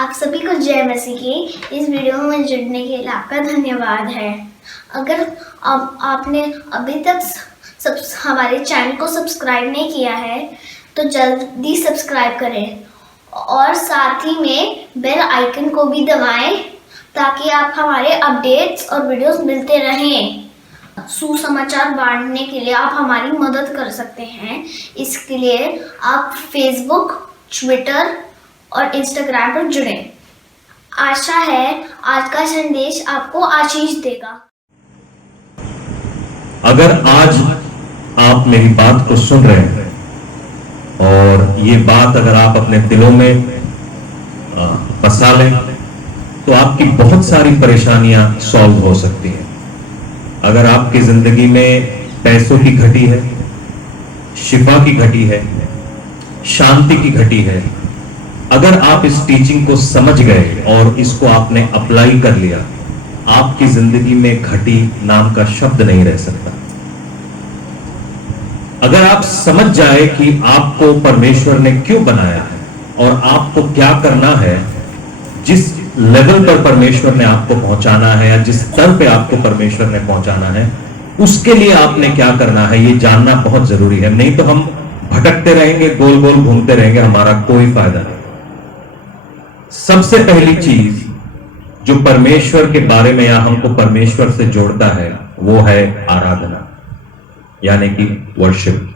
आप सभी को जय मसीह की। इस वीडियो में जुड़ने के लिए आपका धन्यवाद है। अगर आपने अभी तक हमारे चैनल को सब्सक्राइब नहीं किया है तो जल्दी सब्सक्राइब करें और साथ ही में बेल आइकन को भी दबाएं ताकि आप हमारे अपडेट्स और वीडियोस मिलते रहें। सुसमाचार बांटने के लिए आप हमारी मदद कर सकते हैं। इसके लिए आप फेसबुक, ट्विटर और इंस्टाग्राम पर जुड़ें। आशा है आज का संदेश आपको आशीष देगा। अगर आज आप मेरी बात को सुन रहे हैं और ये बात अगर आप अपने दिलों में बसा लें तो आपकी बहुत सारी परेशानियां सॉल्व हो सकती हैं। अगर आपकी जिंदगी में पैसों की घटी है, शिफा की घटी है, शांति की घटी है, अगर आप इस टीचिंग को समझ गए और इसको आपने अप्लाई कर लिया, आपकी जिंदगी में घटी नाम का शब्द नहीं रह सकता। अगर आप समझ जाए कि आपको परमेश्वर ने क्यों बनाया है और आपको क्या करना है, जिस लेवल पर परमेश्वर ने आपको पहुंचाना है या जिस स्तर पे आपको परमेश्वर ने पहुंचाना है, उसके लिए आपने क्या करना है, ये जानना बहुत जरूरी है। नहीं तो हम भटकते रहेंगे, गोल गोल घूमते रहेंगे, हमारा कोई फायदा नहीं। सबसे पहली चीज जो परमेश्वर के बारे में या हमको परमेश्वर से जोड़ता है वो है आराधना, यानी कि वर्शिप।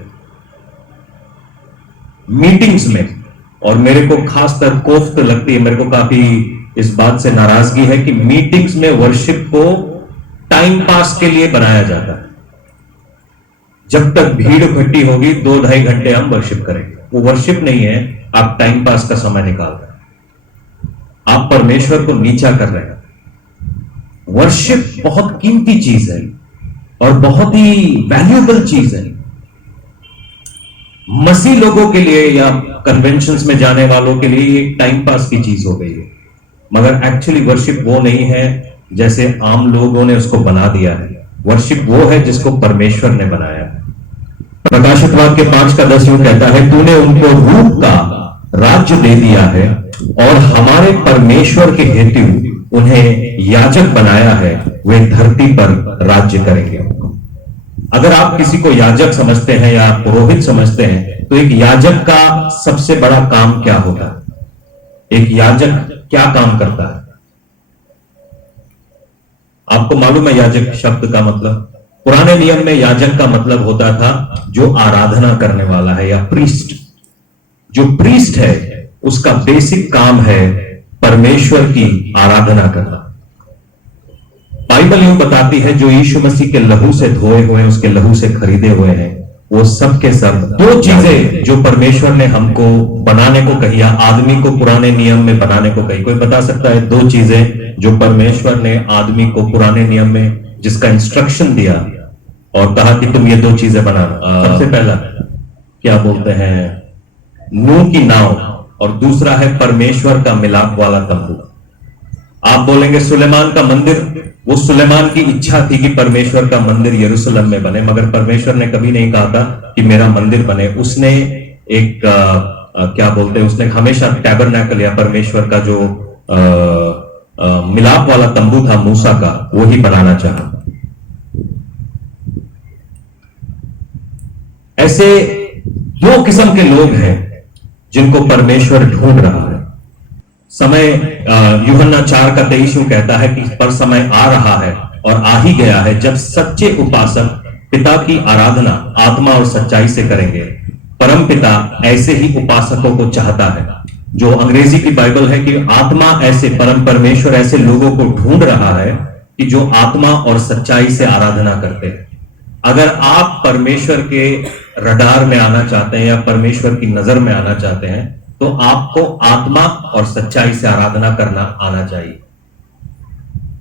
मीटिंग्स में, और मेरे को खासकर कोफ्त लगती है, मेरे को काफी इस बात से नाराजगी है कि मीटिंग्स में वर्शिप को टाइम पास के लिए बनाया जाता है। जब तक भीड़ इकट्ठी होगी 2-2.5 घंटे हम वर्शिप करेंगे, वो वर्शिप नहीं है, आप टाइम पास का समय निकाल रहे हैं, आप परमेश्वर को नीचा कर रहे हैं। वर्शिप बहुत कीमती चीज है और बहुत ही वैल्यूएबल चीज है। मसीह लोगों के लिए या कन्वेंशंस में जाने वालों के लिए एक टाइम पास की चीज हो गई है, मगर एक्चुअली वर्शिप वो नहीं है जैसे आम लोगों ने उसको बना दिया है। वर्शिप वो है जिसको परमेश्वर ने बनाया है। प्रकाशित वाक्य 5:10 यूं कहता है, तूने उनको रूप का राज्य दे दिया है और हमारे परमेश्वर के हेतु उन्हें याजक बनाया है, वे धरती पर राज्य करेंगे। अगर आप किसी को याजक समझते हैं या पुरोहित समझते हैं तो एक याजक का सबसे बड़ा काम क्या होता है? एक याजक क्या काम करता है? आपको मालूम है याजक शब्द का मतलब? पुराने नियम में याजक का मतलब होता था जो आराधना करने वाला है या प्रीस्ट। जो प्रीस्ट है उसका बेसिक काम है परमेश्वर की आराधना करना। बाइबल यूं बताती है, जो यीशु मसीह के लहू से धोए हुए, उसके लहू से खरीदे हुए हैं, वो सब के सब दो चीजें जो परमेश्वर ने हमको बनाने को कही या आदमी को पुराने नियम में बनाने को कही। कोई बता सकता है दो चीजें जो परमेश्वर ने आदमी को पुराने नियम में जिसका इंस्ट्रक्शन दिया और कहा कि तुम ये दो चीजें बनाना? सबसे पहला क्या बोलते हैं, नूह की नाव, और दूसरा है परमेश्वर का मिलाप वाला तंबू। आप बोलेंगे सुलेमान का मंदिर, वो सुलेमान की इच्छा थी कि परमेश्वर का मंदिर यरूशलेम में बने, मगर परमेश्वर ने कभी नहीं कहा था कि मेरा मंदिर बने। उसने एक क्या बोलते हैं, उसने हमेशा टैबरनैकल या परमेश्वर का जो मिलाप वाला तंबू था मूसा का, वो ही बनाना चाहा। ऐसे दो किस्म के लोग हैं जिनको परमेश्वर ढूंढ रहा है। समय यूहन्ना 4:23 कहता है कि पर समय आ रहा है और आ ही गया है जब सच्चे उपासक पिता की आराधना आत्मा और सच्चाई से करेंगे। परम पिता ऐसे ही उपासकों को चाहता है। जो अंग्रेजी की बाइबल है कि आत्मा ऐसे, परम परमेश्वर ऐसे लोगों को ढूंढ रहा है कि जो आत्मा और सच्चाई से आराधना करते हैं। अगर आप परमेश्वर के रडार में आना चाहते हैं या परमेश्वर की नजर में आना चाहते हैं तो आपको आत्मा और सच्चाई से आराधना करना आना चाहिए।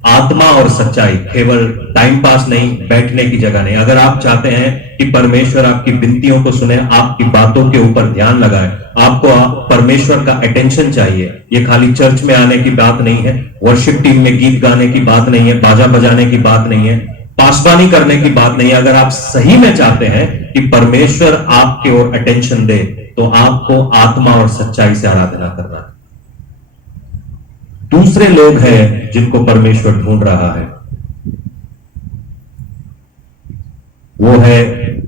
आत्मा और सच्चाई, केवल टाइम पास नहीं, बैठने की जगह नहीं। अगर आप चाहते हैं कि परमेश्वर आपकी विनतियों को सुने, आपकी बातों के ऊपर ध्यान लगाए, आपको परमेश्वर का अटेंशन चाहिए। ये खाली चर्च में आने की बात नहीं है, वर्शिप टीम में गीत गाने की बात नहीं है, बाजा बजाने की बात नहीं है, पासवानी करने की बात नहीं है। अगर आप सही में चाहते हैं कि परमेश्वर आपके ओर अटेंशन दे तो आपको आत्मा और सच्चाई से आराधना करना है। दूसरे लोग हैं जिनको परमेश्वर ढूंढ रहा है, वो है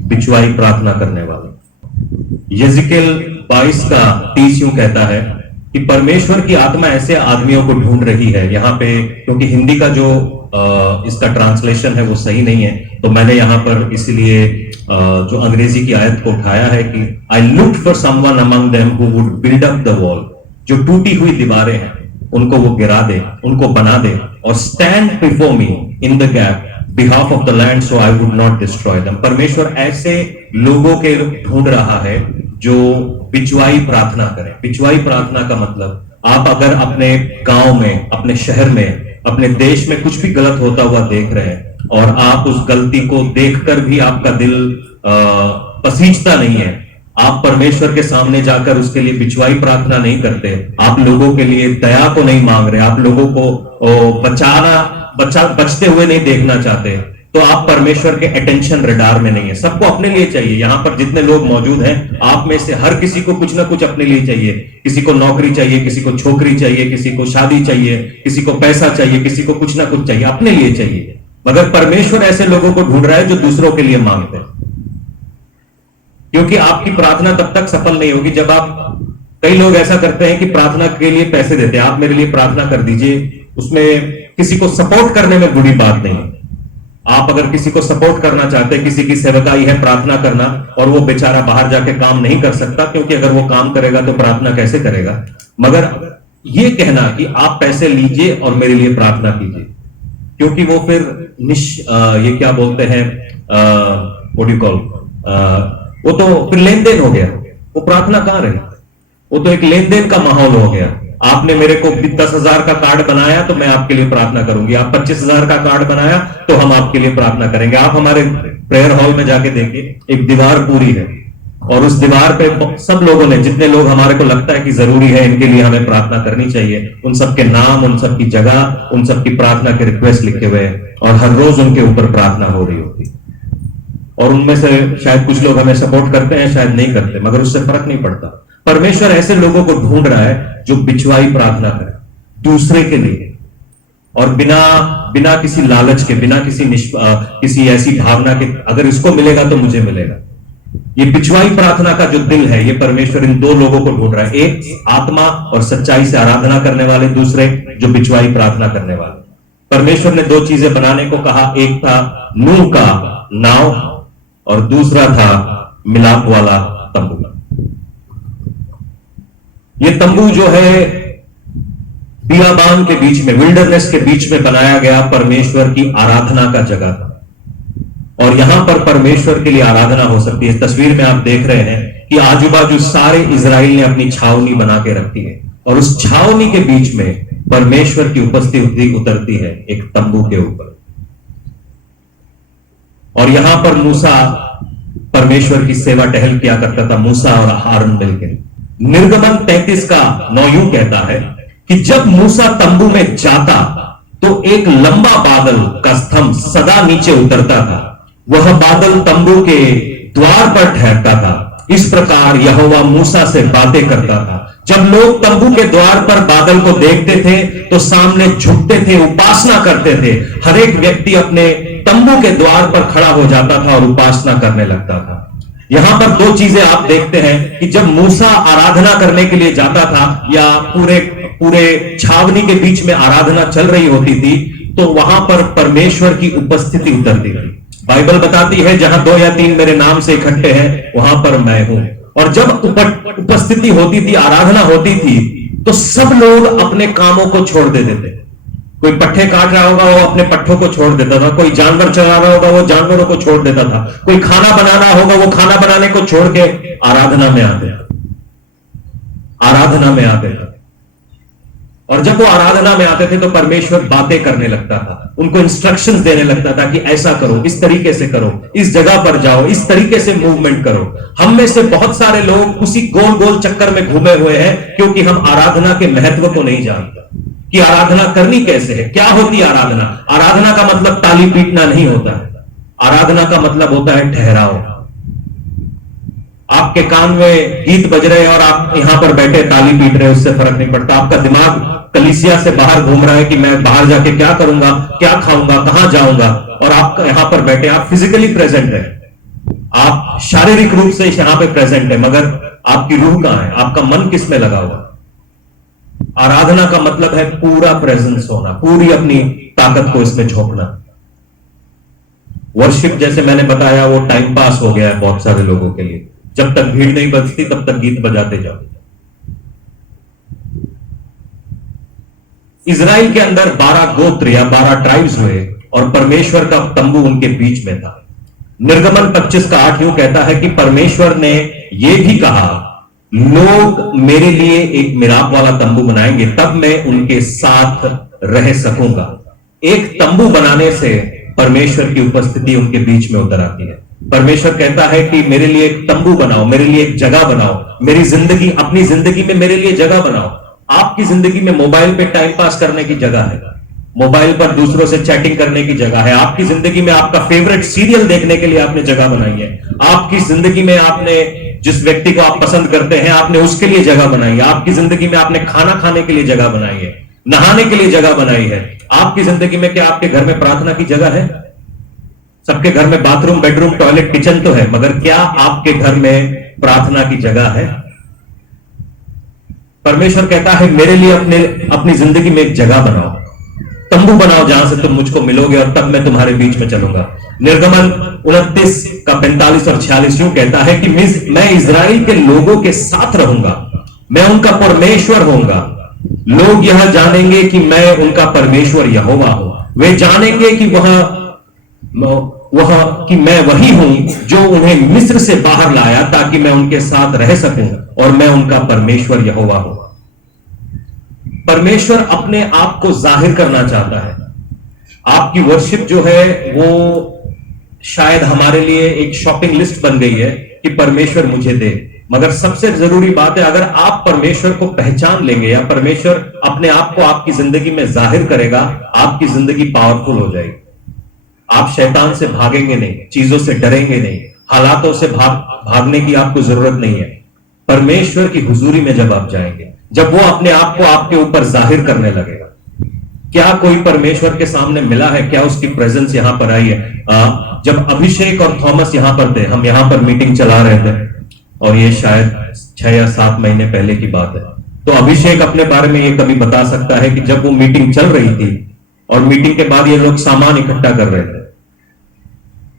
बिचवाई प्रार्थना करने वाले। यिजकेल 22 का 30 यूं कहता है कि परमेश्वर की आत्मा ऐसे आदमियों को ढूंढ रही है। यहां पे क्योंकि हिंदी का जो इसका ट्रांसलेशन है वो सही नहीं है, तो मैंने यहां पर इसलिए जो अंग्रेजी की आयत को उठाया है कि I looked for someone among them who would build up the wall. जो टूटी हुई दीवारें हैं उनको वो गिरा दे, उनको बना दे, और stand before me in the gap behalf of the land so I would not destroy them. परमेश्वर ऐसे लोगों के ढूंढ रहा है जो बिचवाई प्रार्थना करें। बिचवाई प्रार्थना का मतलब, आप अगर अपने गांव में, अपने शहर में, अपने देश में कुछ भी गलत होता हुआ देख रहे हैं और आप उस गलती को देखकर भी आपका दिल पसीजता नहीं है, आप परमेश्वर के सामने जाकर उसके लिए बिचवाई प्रार्थना नहीं करते, आप लोगों के लिए दया को नहीं मांग रहे, आप लोगों को बचते हुए नहीं देखना चाहते, तो आप परमेश्वर के अटेंशन रडार में नहीं है। सबको अपने लिए चाहिए। यहां पर जितने लोग मौजूद हैं, आप में से हर किसी को कुछ ना कुछ अपने लिए चाहिए। किसी को नौकरी चाहिए, किसी को छोकरी चाहिए, किसी को शादी चाहिए, किसी को पैसा चाहिए, किसी को कुछ ना कुछ चाहिए, अपने लिए चाहिए। मगर परमेश्वर ऐसे लोगों को ढूंढ रहा है जो दूसरों के लिए मांगते हैं, क्योंकि आपकी प्रार्थना तब तक सफल नहीं होगी जब आप, कई लोग ऐसा करते हैं कि प्रार्थना के लिए पैसे देते हैं, आप मेरे लिए प्रार्थना कर दीजिए, उसमें किसी को सपोर्ट करने में बुरी बात नहीं है। आप अगर किसी को सपोर्ट करना चाहते हैं, किसी की सेवकाई है प्रार्थना करना, और वो बेचारा बाहर जाके काम नहीं कर सकता, क्योंकि अगर वो काम करेगा तो प्रार्थना कैसे करेगा। मगर ये कहना कि आप पैसे लीजिए और मेरे लिए प्रार्थना कीजिए, क्योंकि वो फिर ये क्या बोलते हैं, व्हाट डू कॉल, वो तो फिर लेन देन हो गया, वो प्रार्थना कहां रही, वो तो एक लेन देन का माहौल हो गया। आपने मेरे को 10,000 का कार्ड बनाया तो मैं आपके लिए प्रार्थना करूंगी, आप 25,000 का कार्ड बनाया तो हम आपके लिए प्रार्थना करेंगे। आप हमारे प्रेयर हॉल में जाके देखिए, एक दीवार पूरी है और उस दीवार पे सब लोगों ने, जितने लोग हमारे को लगता है कि जरूरी है इनके लिए हमें प्रार्थना करनी चाहिए, उन सबके नाम, उन सबकी जगह, उन सबकी प्रार्थना के रिक्वेस्ट लिखे हुए, और हर रोज उनके ऊपर प्रार्थना हो रही होती। और उनमें से शायद कुछ लोग हमें सपोर्ट करते हैं, शायद नहीं करते, मगर उससे फर्क नहीं पड़ता। परमेश्वर ऐसे लोगों को ढूंढ रहा है जो बिचवाई प्रार्थना करे दूसरे के लिए, और बिना किसी लालच के, बिना किसी ऐसी भावना के, अगर इसको मिलेगा तो मुझे मिलेगा। ये बिचवाई प्रार्थना का जो दिल है, ये परमेश्वर इन दो लोगों को ढूंढ रहा है, एक आत्मा और सच्चाई से आराधना करने वाले, दूसरे जो बिचवाई प्रार्थना करने वाले। परमेश्वर ने दो चीजें बनाने को कहा, एक था नूह का नाव और दूसरा था मिलाप वाला तंबू। ये तंबू जो है बियाबान के बीच में, विल्डरनेस के बीच में बनाया गया परमेश्वर की आराधना का जगह था, और यहां पर परमेश्वर के लिए आराधना हो सकती है। इस तस्वीर में आप देख रहे हैं कि आजू बाजू सारे इजराइल ने अपनी छावनी बना के रखी है, और उस छावनी के बीच में परमेश्वर की उपस्थिति उतरती है एक तंबू के ऊपर। और यहां पर मूसा परमेश्वर की सेवा टहल किया करता था, मूसा और हारून मिलकर। निर्गमन 33 का 9 यूं कहता है कि जब मूसा तंबू में जाता तो एक लंबा बादल का स्तंभ सदा नीचे उतरता था, वह बादल तंबू के द्वार पर ठहरता था। इस प्रकार यहोवा मूसा से बातें करता था। जब लोग तंबू के द्वार पर बादल को देखते थे तो सामने झुकते थे, उपासना करते थे। हर एक व्यक्ति अपने तंबू के द्वार पर खड़ा हो जाता था और उपासना करने लगता था। यहां पर दो चीजें आप देखते हैं कि जब मूसा आराधना करने के लिए जाता था, या पूरे छावनी के बीच में आराधना चल रही होती थी, तो वहां पर परमेश्वर की उपस्थिति उतरती थी। बाइबल बताती है जहां 2 या 3 मेरे नाम से इकट्ठे हैं वहां पर मैं हूं। और जब उपस्थिति होती थी, आराधना होती थी, तो सब लोग अपने कामों को छोड़ देते थे। कोई पट्टे काट रहा होगा वो अपने पट्टों को छोड़ देता था, कोई जानवर चला रहा होगा वो जानवरों को छोड़ देता था, कोई खाना बनाना होगा वो खाना बनाने को छोड़ के आराधना में आते थे। और जब वो आराधना में आते थे तो परमेश्वर बातें करने लगता था, उनको इंस्ट्रक्शंस देने लगता था कि ऐसा करो, इस तरीके से करो, इस जगह पर जाओ, इस तरीके से मूवमेंट करो। हम में से बहुत सारे लोग उसी गोल गोल चक्कर में घूमे हुए हैं, क्योंकि हम आराधना के महत्व को नहीं जानते कि आराधना करनी कैसे है, क्या होती है आराधना। आराधना का मतलब ताली पीटना नहीं होता है। आराधना का मतलब होता है ठहराव। आपके कान में गीत बज रहे हैं और आप यहां पर बैठे ताली पीट रहे, उससे फर्क नहीं पड़ता। आपका दिमाग कलीसिया से बाहर घूम रहा है कि मैं बाहर जाके क्या करूंगा, क्या खाऊंगा, कहां जाऊंगा, और आप यहां पर बैठे, आप फिजिकली प्रेजेंट है, आप शारीरिक रूप से यहां पे प्रेजेंट है, मगर आपकी रूह कहां है, आपका मन किस में लगा हुआ। आराधना का मतलब है पूरा प्रेजेंस होना, पूरी अपनी ताकत को इसमें झोंकना। वर्शिप जैसे मैंने बताया वो टाइम पास हो गया है बहुत सारे लोगों के लिए, जब तक भीड़ नहीं बजती तब तक गीत बजाते जाओ। इजराइल के अंदर 12 गोत्र या 12 ट्राइब्स हुए और परमेश्वर का तंबू उनके बीच में था। निर्गमन 25 का 8 यूं कहता है कि परमेश्वर ने यह भी कहा, लोग मेरे लिए एक मिलाप वाला तंबू बनाएंगे, तब मैं उनके साथ रह सकूंगा। एक तंबू बनाने से परमेश्वर की उपस्थिति उनके बीच में उतर आती है। परमेश्वर कहता है कि मेरे लिए एक तंबू बनाओ, मेरे लिए एक जगह बनाओ, मेरी जिंदगी, अपनी जिंदगी में मेरे लिए जगह बनाओ। आपकी जिंदगी में मोबाइल पे टाइम पास करने की जगह है, मोबाइल पर दूसरों से चैटिंग करने की जगह है। आपकी जिंदगी में आपका फेवरेट सीरियल देखने के लिए आपने जगह बनाई है। आपकी जिंदगी में आपने जिस व्यक्ति को आप पसंद करते हैं, आपने उसके लिए जगह बनाई है। आपकी जिंदगी में आपने खाना खाने के लिए जगह बनाई है, नहाने के लिए जगह बनाई है। आपकी जिंदगी में क्या आपके घर में प्रार्थना की जगह है? सबके घर में बाथरूम, बेडरूम, टॉयलेट, किचन तो है, मगर क्या आपके घर में प्रार्थना की जगह है? परमेश्वर कहता है मेरे लिए अपनी जिंदगी में एक जगह बनाओ, तंबू बनाओ जहां से तुम मुझको मिलोगे और तब मैं तुम्हारे बीच में चलूंगा। निर्गमन 29 का 45 और 46 यूं कहता है कि मैं इजराइल के लोगों के साथ रहूंगा, मैं उनका परमेश्वर होऊंगा। लोग यह जानेंगे कि मैं उनका परमेश्वर यहोवा हूं। वे जानेंगे कि वह कि मैं वही हूं जो उन्हें मिस्र से बाहर लाया, ताकि मैं उनके साथ रह सकूं और मैं उनका परमेश्वर यहोवा हूं। परमेश्वर अपने आप को जाहिर करना चाहता है। आपकी वर्शिप जो है वो शायद हमारे लिए एक शॉपिंग लिस्ट बन गई है कि परमेश्वर मुझे दे, मगर सबसे जरूरी बात है, अगर आप परमेश्वर को पहचान लेंगे या परमेश्वर अपने आप को आपकी जिंदगी में जाहिर करेगा, आपकी जिंदगी पावरफुल हो जाएगी। आप शैतान से भागेंगे नहीं, चीजों से डरेंगे नहीं, हालातों से भागने की आपको जरूरत नहीं है। परमेश्वर की हुजूरी में जब आप जाएंगे, जब वो अपने आप को आपके ऊपर जाहिर करने लगेगा। क्या कोई परमेश्वर के सामने मिला है? क्या उसकी प्रेजेंस यहां पर आई है? जब अभिषेक और थॉमस यहां पर थे, हम यहां पर मीटिंग चला रहे थे और ये शायद 6 या 7 महीने पहले की बात है, तो अभिषेक अपने बारे में ये कभी बता सकता है कि जब वो मीटिंग चल रही थी और मीटिंग के बाद ये लोग सामान इकट्ठा कर रहे थे,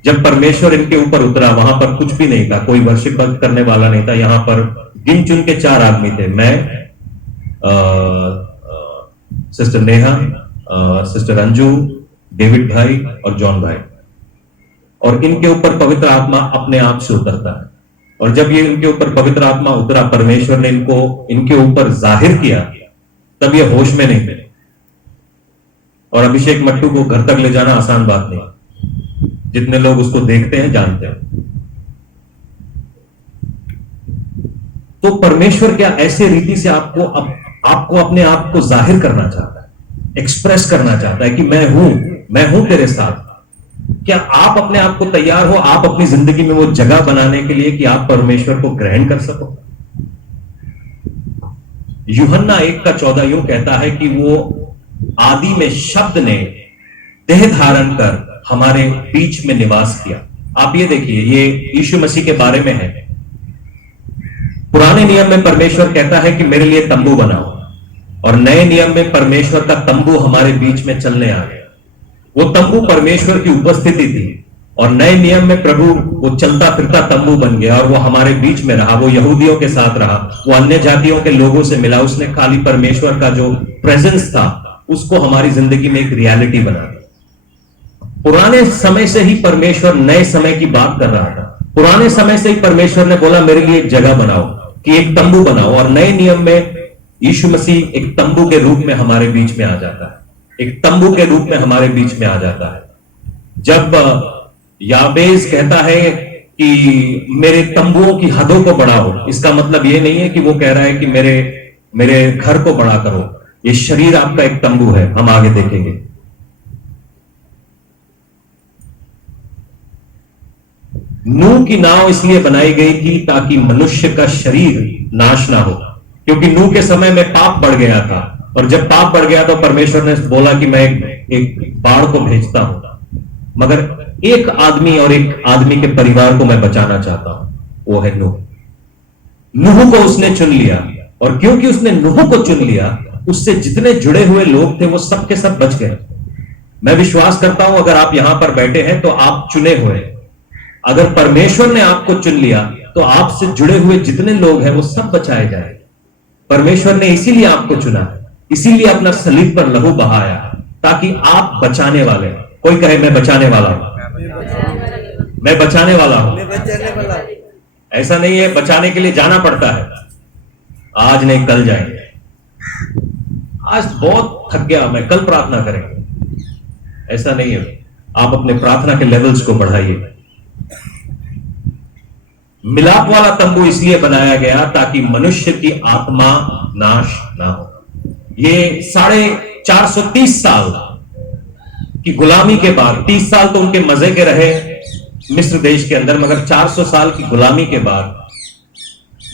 जब परमेश्वर इनके ऊपर उतरा, वहां पर कुछ भी नहीं था, कोई वर्शिप करने वाला नहीं था। यहां पर गिन चुन के 4 आदमी थे, मैं, sister Neha, sister Anju, David भाई और जॉन भाई, और इनके ऊपर पवित्र आत्मा अपने आप से उतरता है। और जब ये इनके ऊपर पवित्र आत्मा उतरा, परमेश्वर ने इनके ऊपर जाहिर किया, तब ये होश में नहीं थे। और अभिषेक मट्टू को घर तक ले जाना आसान बात नहीं, जितने लोग उसको देखते हैं जानते हैं। तो परमेश्वर क्या ऐसे रीति से आपको अपने आप को जाहिर करना चाहता है, एक्सप्रेस करना चाहता है कि मैं हूं तेरे साथ। क्या आप अपने आप को तैयार हो, आप अपनी जिंदगी में वो जगह बनाने के लिए कि आप परमेश्वर को ग्रहण कर सको? यूहन्ना 1 का 14 यूं कहता है कि वो आदि में शब्द ने देह धारण कर हमारे बीच में निवास किया। आप ये देखिए, ये यीशु मसीह के बारे में है। पुराने नियम में परमेश्वर कहता है कि मेरे लिए तंबू बनाओ, और नए नियम में परमेश्वर का तंबू हमारे बीच में चलने आ गया। वो तंबू परमेश्वर की उपस्थिति थी, और नए नियम में प्रभु वो चलता फिरता तंबू बन गया और वो हमारे बीच में रहा। वो यहूदियों के साथ रहा, वो अन्य जातियों के लोगों से मिला, उसने खाली परमेश्वर का जो प्रेजेंस था उसको हमारी जिंदगी में एक रियलिटी बना दी। पुराने समय से ही परमेश्वर नए समय की बात कर रहा था। पुराने समय से ही परमेश्वर ने बोला मेरे लिए एक जगह बनाओ, कि एक तंबू बनाओ, और नए नियम में यीशु मसीह एक तंबू के रूप में हमारे बीच में आ जाता है, एक तंबू के रूप में हमारे बीच में आ जाता है। जब याबेस कहता है कि मेरे तंबुओं की हदों को बढ़ाओ, इसका मतलब ये नहीं है कि वो कह रहा है कि मेरे घर को बड़ा करो। ये शरीर आपका एक तंबू है, हम आगे देखेंगे। नूह की नाव इसलिए बनाई गई थी ताकि मनुष्य का शरीर नाश ना हो, क्योंकि नूह के समय में पाप बढ़ गया था और जब पाप बढ़ गया तो परमेश्वर ने बोला कि मैं एक बाढ़ को भेजता हूं, मगर एक आदमी और एक आदमी के परिवार को मैं बचाना चाहता हूं, वो है नूह। नूह को उसने चुन लिया, और क्योंकि उसने नूह को चुन लिया, उससे जितने जुड़े हुए लोग थे वो सब के सब बच गए। मैं विश्वास करता हूं अगर आप यहां पर बैठे हैं तो आप चुने हुए। अगर परमेश्वर ने आपको चुन लिया तो आपसे जुड़े हुए जितने लोग हैं वो सब बचाए जाएंगे। परमेश्वर ने इसीलिए आपको चुना, इसीलिए अपना सलीब पर लहू बहाया, ताकि आप बचाने वाले। कोई कहे मैं बचाने वाला हूं, मैं बचाने वाला हूं। ऐसा नहीं है, बचाने के लिए जाना पड़ता है। आज नहीं कल जाएंगे, आज बहुत थक गया मैं, कल प्रार्थना करेंगे, ऐसा नहीं है। आप अपने प्रार्थना के लेवल्स को बढ़ाइए। मिलाप वाला तंबू इसलिए बनाया गया ताकि मनुष्य की आत्मा नाश ना हो। ये 430 साल की गुलामी के बाद, 30 साल तो उनके मजे के रहे मिस्र देश के अंदर, मगर 400 साल की गुलामी के बाद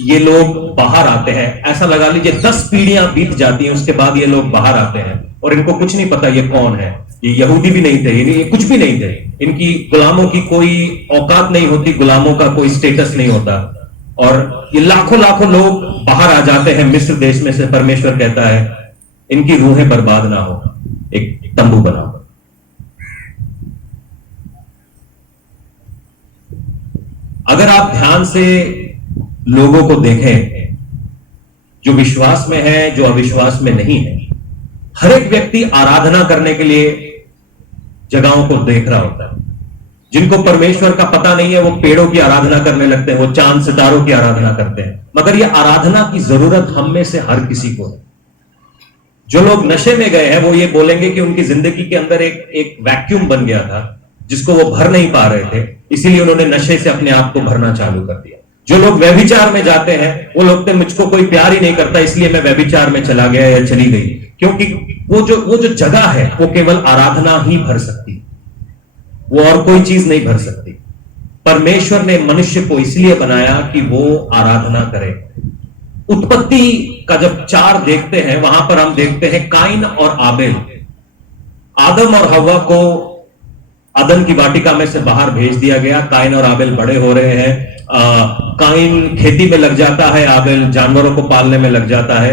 ये लोग बाहर आते हैं। ऐसा लगा लीजिए 10 पीढ़ियां बीत जाती हैं, उसके बाद ये लोग बाहर आते हैं और इनको कुछ नहीं पता ये कौन है। ये यहूदी भी नहीं थे, ये कुछ भी नहीं थे, इनकी गुलामों की कोई औकात नहीं होती, गुलामों का कोई स्टेटस नहीं होता, और ये लाखों लाखों लोग बाहर आ जाते हैं मिस्र देश में से। परमेश्वर कहता है इनकी रूहें बर्बाद ना हो, एक तंबू बनाओ। अगर आप ध्यान से लोगों को देखें, जो विश्वास में है, जो अविश्वास में नहीं है, हर एक व्यक्ति आराधना करने के लिए जगहों को देख रहा होता है। जिनको परमेश्वर का पता नहीं है वो पेड़ों की आराधना करने लगते हैं, वो चांद सितारों की आराधना करते हैं। मगर ये आराधना की जरूरत हम में से हर किसी को है। जो लोग नशे में गए हैं वो ये बोलेंगे कि उनकी जिंदगी के अंदर एक वैक्यूम बन गया था जिसको वो भर नहीं पा रहे थे, इसीलिए उन्होंने नशे से अपने आप को भरना चालू कर दिया। जो लोग व्यभिचार में जाते हैं वो लोग तो मुझको कोई प्यार ही नहीं करता इसलिए मैं व्यभिचार में चला गया या चली गई, क्योंकि वो जो जगह है वो केवल आराधना ही भर सकती, वो और कोई चीज नहीं भर सकती। परमेश्वर ने मनुष्य को इसलिए बनाया कि वो आराधना करे। उत्पत्ति का जब 4 देखते हैं वहां पर हम देखते हैं काइन और आबेल। आदम और हव्वा को अदन की वाटिका में से बाहर भेज दिया गया। काइन और आबेल बड़े हो रहे हैं। काइन खेती में लग जाता है, आबेल जानवरों को पालने में लग जाता है,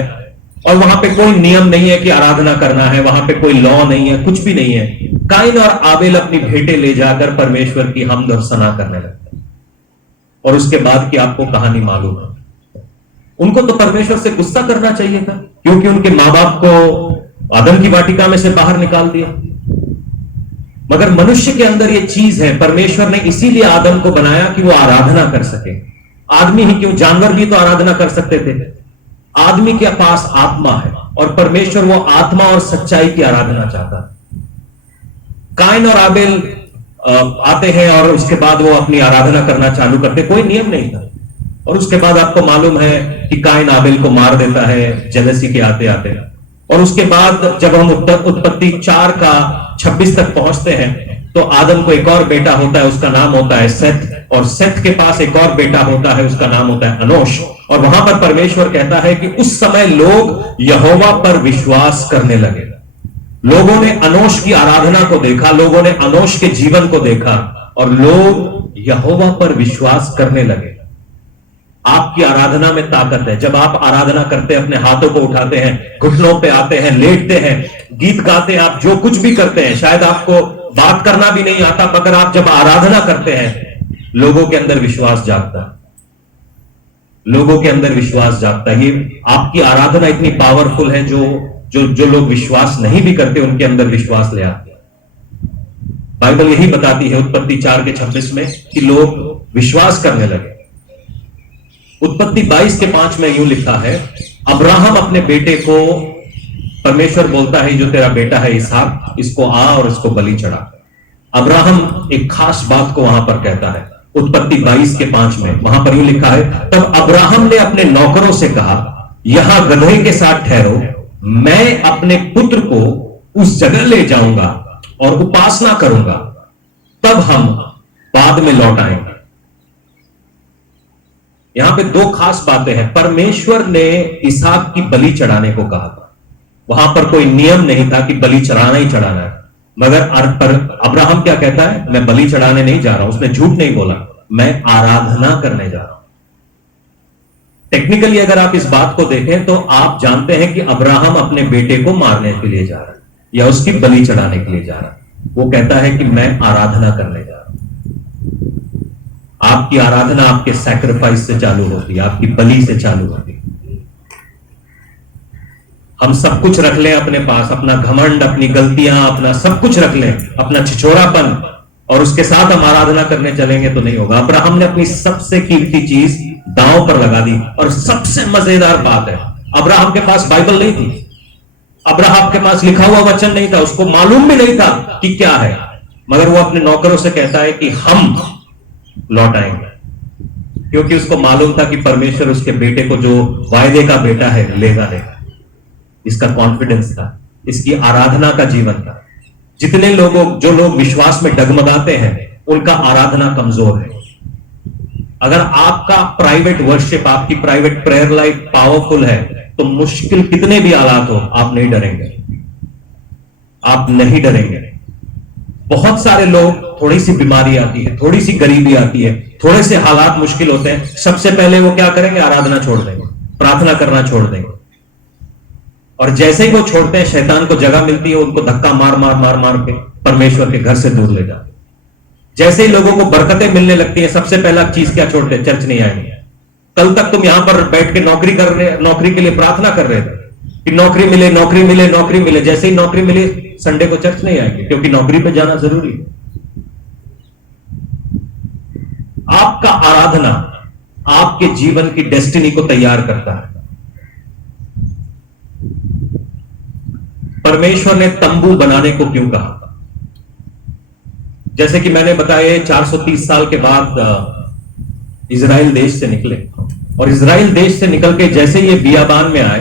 और वहां पे कोई नियम नहीं है कि आराधना करना है, वहां पे कोई लॉ नहीं है, कुछ भी नहीं है। काइन और आबेल अपनी भेंटें ले जाकर परमेश्वर की हमद और सना करने लगते हैं। और उसके बाद की आपको कहानी मालूम है। उनको तो परमेश्वर से गुस्सा करना चाहिए था, क्योंकि उनके मां बाप को आदम की वाटिका में से बाहर निकाल दिया। मगर मनुष्य के अंदर यह चीज है, परमेश्वर ने इसीलिए आदम को बनाया कि वो आराधना कर सके। आदमी ही क्यों, जानवर भी तो आराधना कर सकते थे। आदमी के पास आत्मा है और परमेश्वर वो आत्मा और सच्चाई की आराधना चाहता है। काइन और आबेल आते हैं और उसके बाद वो अपनी आराधना करना चालू करते, कोई नियम नहीं था। और उसके बाद आपको मालूम है कि काइन आबेल को मार देता है जेलसी के आते आते। और उसके बाद जब हम उत्पत्ति 4 का 26 तक पहुंचते हैं तो आदम को एक और बेटा होता है, उसका नाम होता है सेथ। और सेथ के पास एक और बेटा होता है, उसका नाम होता है अनोश। और वहां पर परमेश्वर कहता है कि उस समय लोग यहोवा पर विश्वास करने लगे। लोगों ने अनोश की आराधना को देखा, लोगों ने अनोश के जीवन को देखा और लोग यहोवा पर विश्वास करने लगे। आपकी आराधना में ताकत है। जब आप आराधना करते हैं, अपने हाथों को उठाते हैं, घुटनों पे आते हैं, लेटते हैं, गीत गाते हैं, आप जो कुछ भी करते हैं, शायद आपको बात करना भी नहीं आता, मगर आप जब आराधना करते हैं लोगों के अंदर विश्वास जागता है। लोगों के अंदर विश्वास जागता है। ये आपकी आराधना इतनी पावरफुल है, जो लोग विश्वास नहीं भी करते उनके अंदर विश्वास ले आते हैं। बाइबल यही बताती है उत्पत्ति 4 के 26 में कि लोग विश्वास करने लगे। उत्पत्ति 22 के 5 में यूं लिखा है, अब्राहम अपने बेटे को, परमेश्वर बोलता है जो तेरा बेटा है इसहाक, इसको आ और इसको बलि चढ़ा। अब्राहम एक खास बात को वहां पर कहता है उत्पत्ति 22 के 5 में, वहां पर यूं लिखा है, तब अब्राहम ने अपने नौकरों से कहा, यहां गदहे के साथ ठहरो, मैं अपने पुत्र को उस जगह ले जाऊंगा और उपासना करूंगा, तब हम बाद में लौट आएंगे। यहां पे 2 खास बातें हैं। परमेश्वर ने इसहाक की बलि चढ़ाने को कहा था। वहां पर कोई नियम नहीं था कि बलि चढ़ाना ही चढ़ाना है। मगर पर अब्राहम क्या कहता है, मैं बलि चढ़ाने नहीं जा रहा हूं। उसने झूठ नहीं बोला, मैं आराधना करने जा रहा हूं। टेक्निकली अगर आप इस बात को देखें तो आप जानते हैं कि अब्राहम अपने बेटे को मारने के लिए जा रहा है या उसकी बलि चढ़ाने के लिए जा रहा है। वो कहता है कि मैं आराधना करने जा रहा हूं। आपकी आराधना आपके सैक्रिफाइस से चालू होती है, आपकी बलि से चालू होती है। हम सब कुछ रख लें अपने पास, अपना घमंड, अपनी गलतियां, अपना सब कुछ रख लें, अपना छिछोरापन, और उसके साथ हम आराधना करने चलेंगे तो नहीं होगा। अब्राहम ने अपनी सबसे कीमती चीज दांव पर लगा दी। और सबसे मजेदार बात है, अब्राहम के पास बाइबल नहीं थी, अब्राहम के पास लिखा हुआ वचन नहीं था, उसको मालूम भी नहीं था कि क्या है। मगर वो अपने नौकरों से कहता है कि हम लौट आएंगे, क्योंकि उसको मालूम था कि परमेश्वर उसके बेटे को, जो वायदे का बेटा है, लेगा नहीं। इसका कॉन्फिडेंस था, इसकी आराधना का जीवन था। जितने लोगों, जो लोग विश्वास में डगमगाते हैं, उनका आराधना कमजोर है। अगर आपका प्राइवेट वर्शिप, आपकी प्राइवेट प्रेयर लाइफ पावरफुल है, तो मुश्किल कितने भी हालात हो, आप नहीं डरेंगे, आप नहीं डरेंगे। बहुत सारे लोग, थोड़ी सी बीमारी आती है, थोड़ी सी गरीबी आती है, थोड़े से हालात मुश्किल होते हैं, सबसे पहले वो क्या करेंगे, आराधना छोड़ देंगे, प्रार्थना करना छोड़ देंगे। और जैसे ही वो छोड़ते हैं, शैतान को जगह मिलती है, उनको धक्का मार मार मार मार के परमेश्वर के घर से दूर ले जाते। जैसे ही लोगों को बरकतें मिलने लगती हैं, सबसे पहला चीज क्या छोड़ते हैं, चर्च नहीं आएंगे। कल तक तुम यहां पर बैठ के नौकरी के लिए प्रार्थना कर रहे थे कि नौकरी मिले, नौकरी मिले, नौकरी मिले। जैसे ही नौकरी मिले, संडे को चर्च नहीं आएंगे, क्योंकि नौकरी पे जाना जरूरी है। आपका आराधना आपके जीवन की डेस्टिनी को तैयार करता है। परमेश्वर ने तंबू बनाने को क्यों कहा? जैसे कि मैंने बताया, 430 साल के बाद इजराइल देश से निकले, और इजराइल देश से निकल के जैसे ये बियाबान में आए,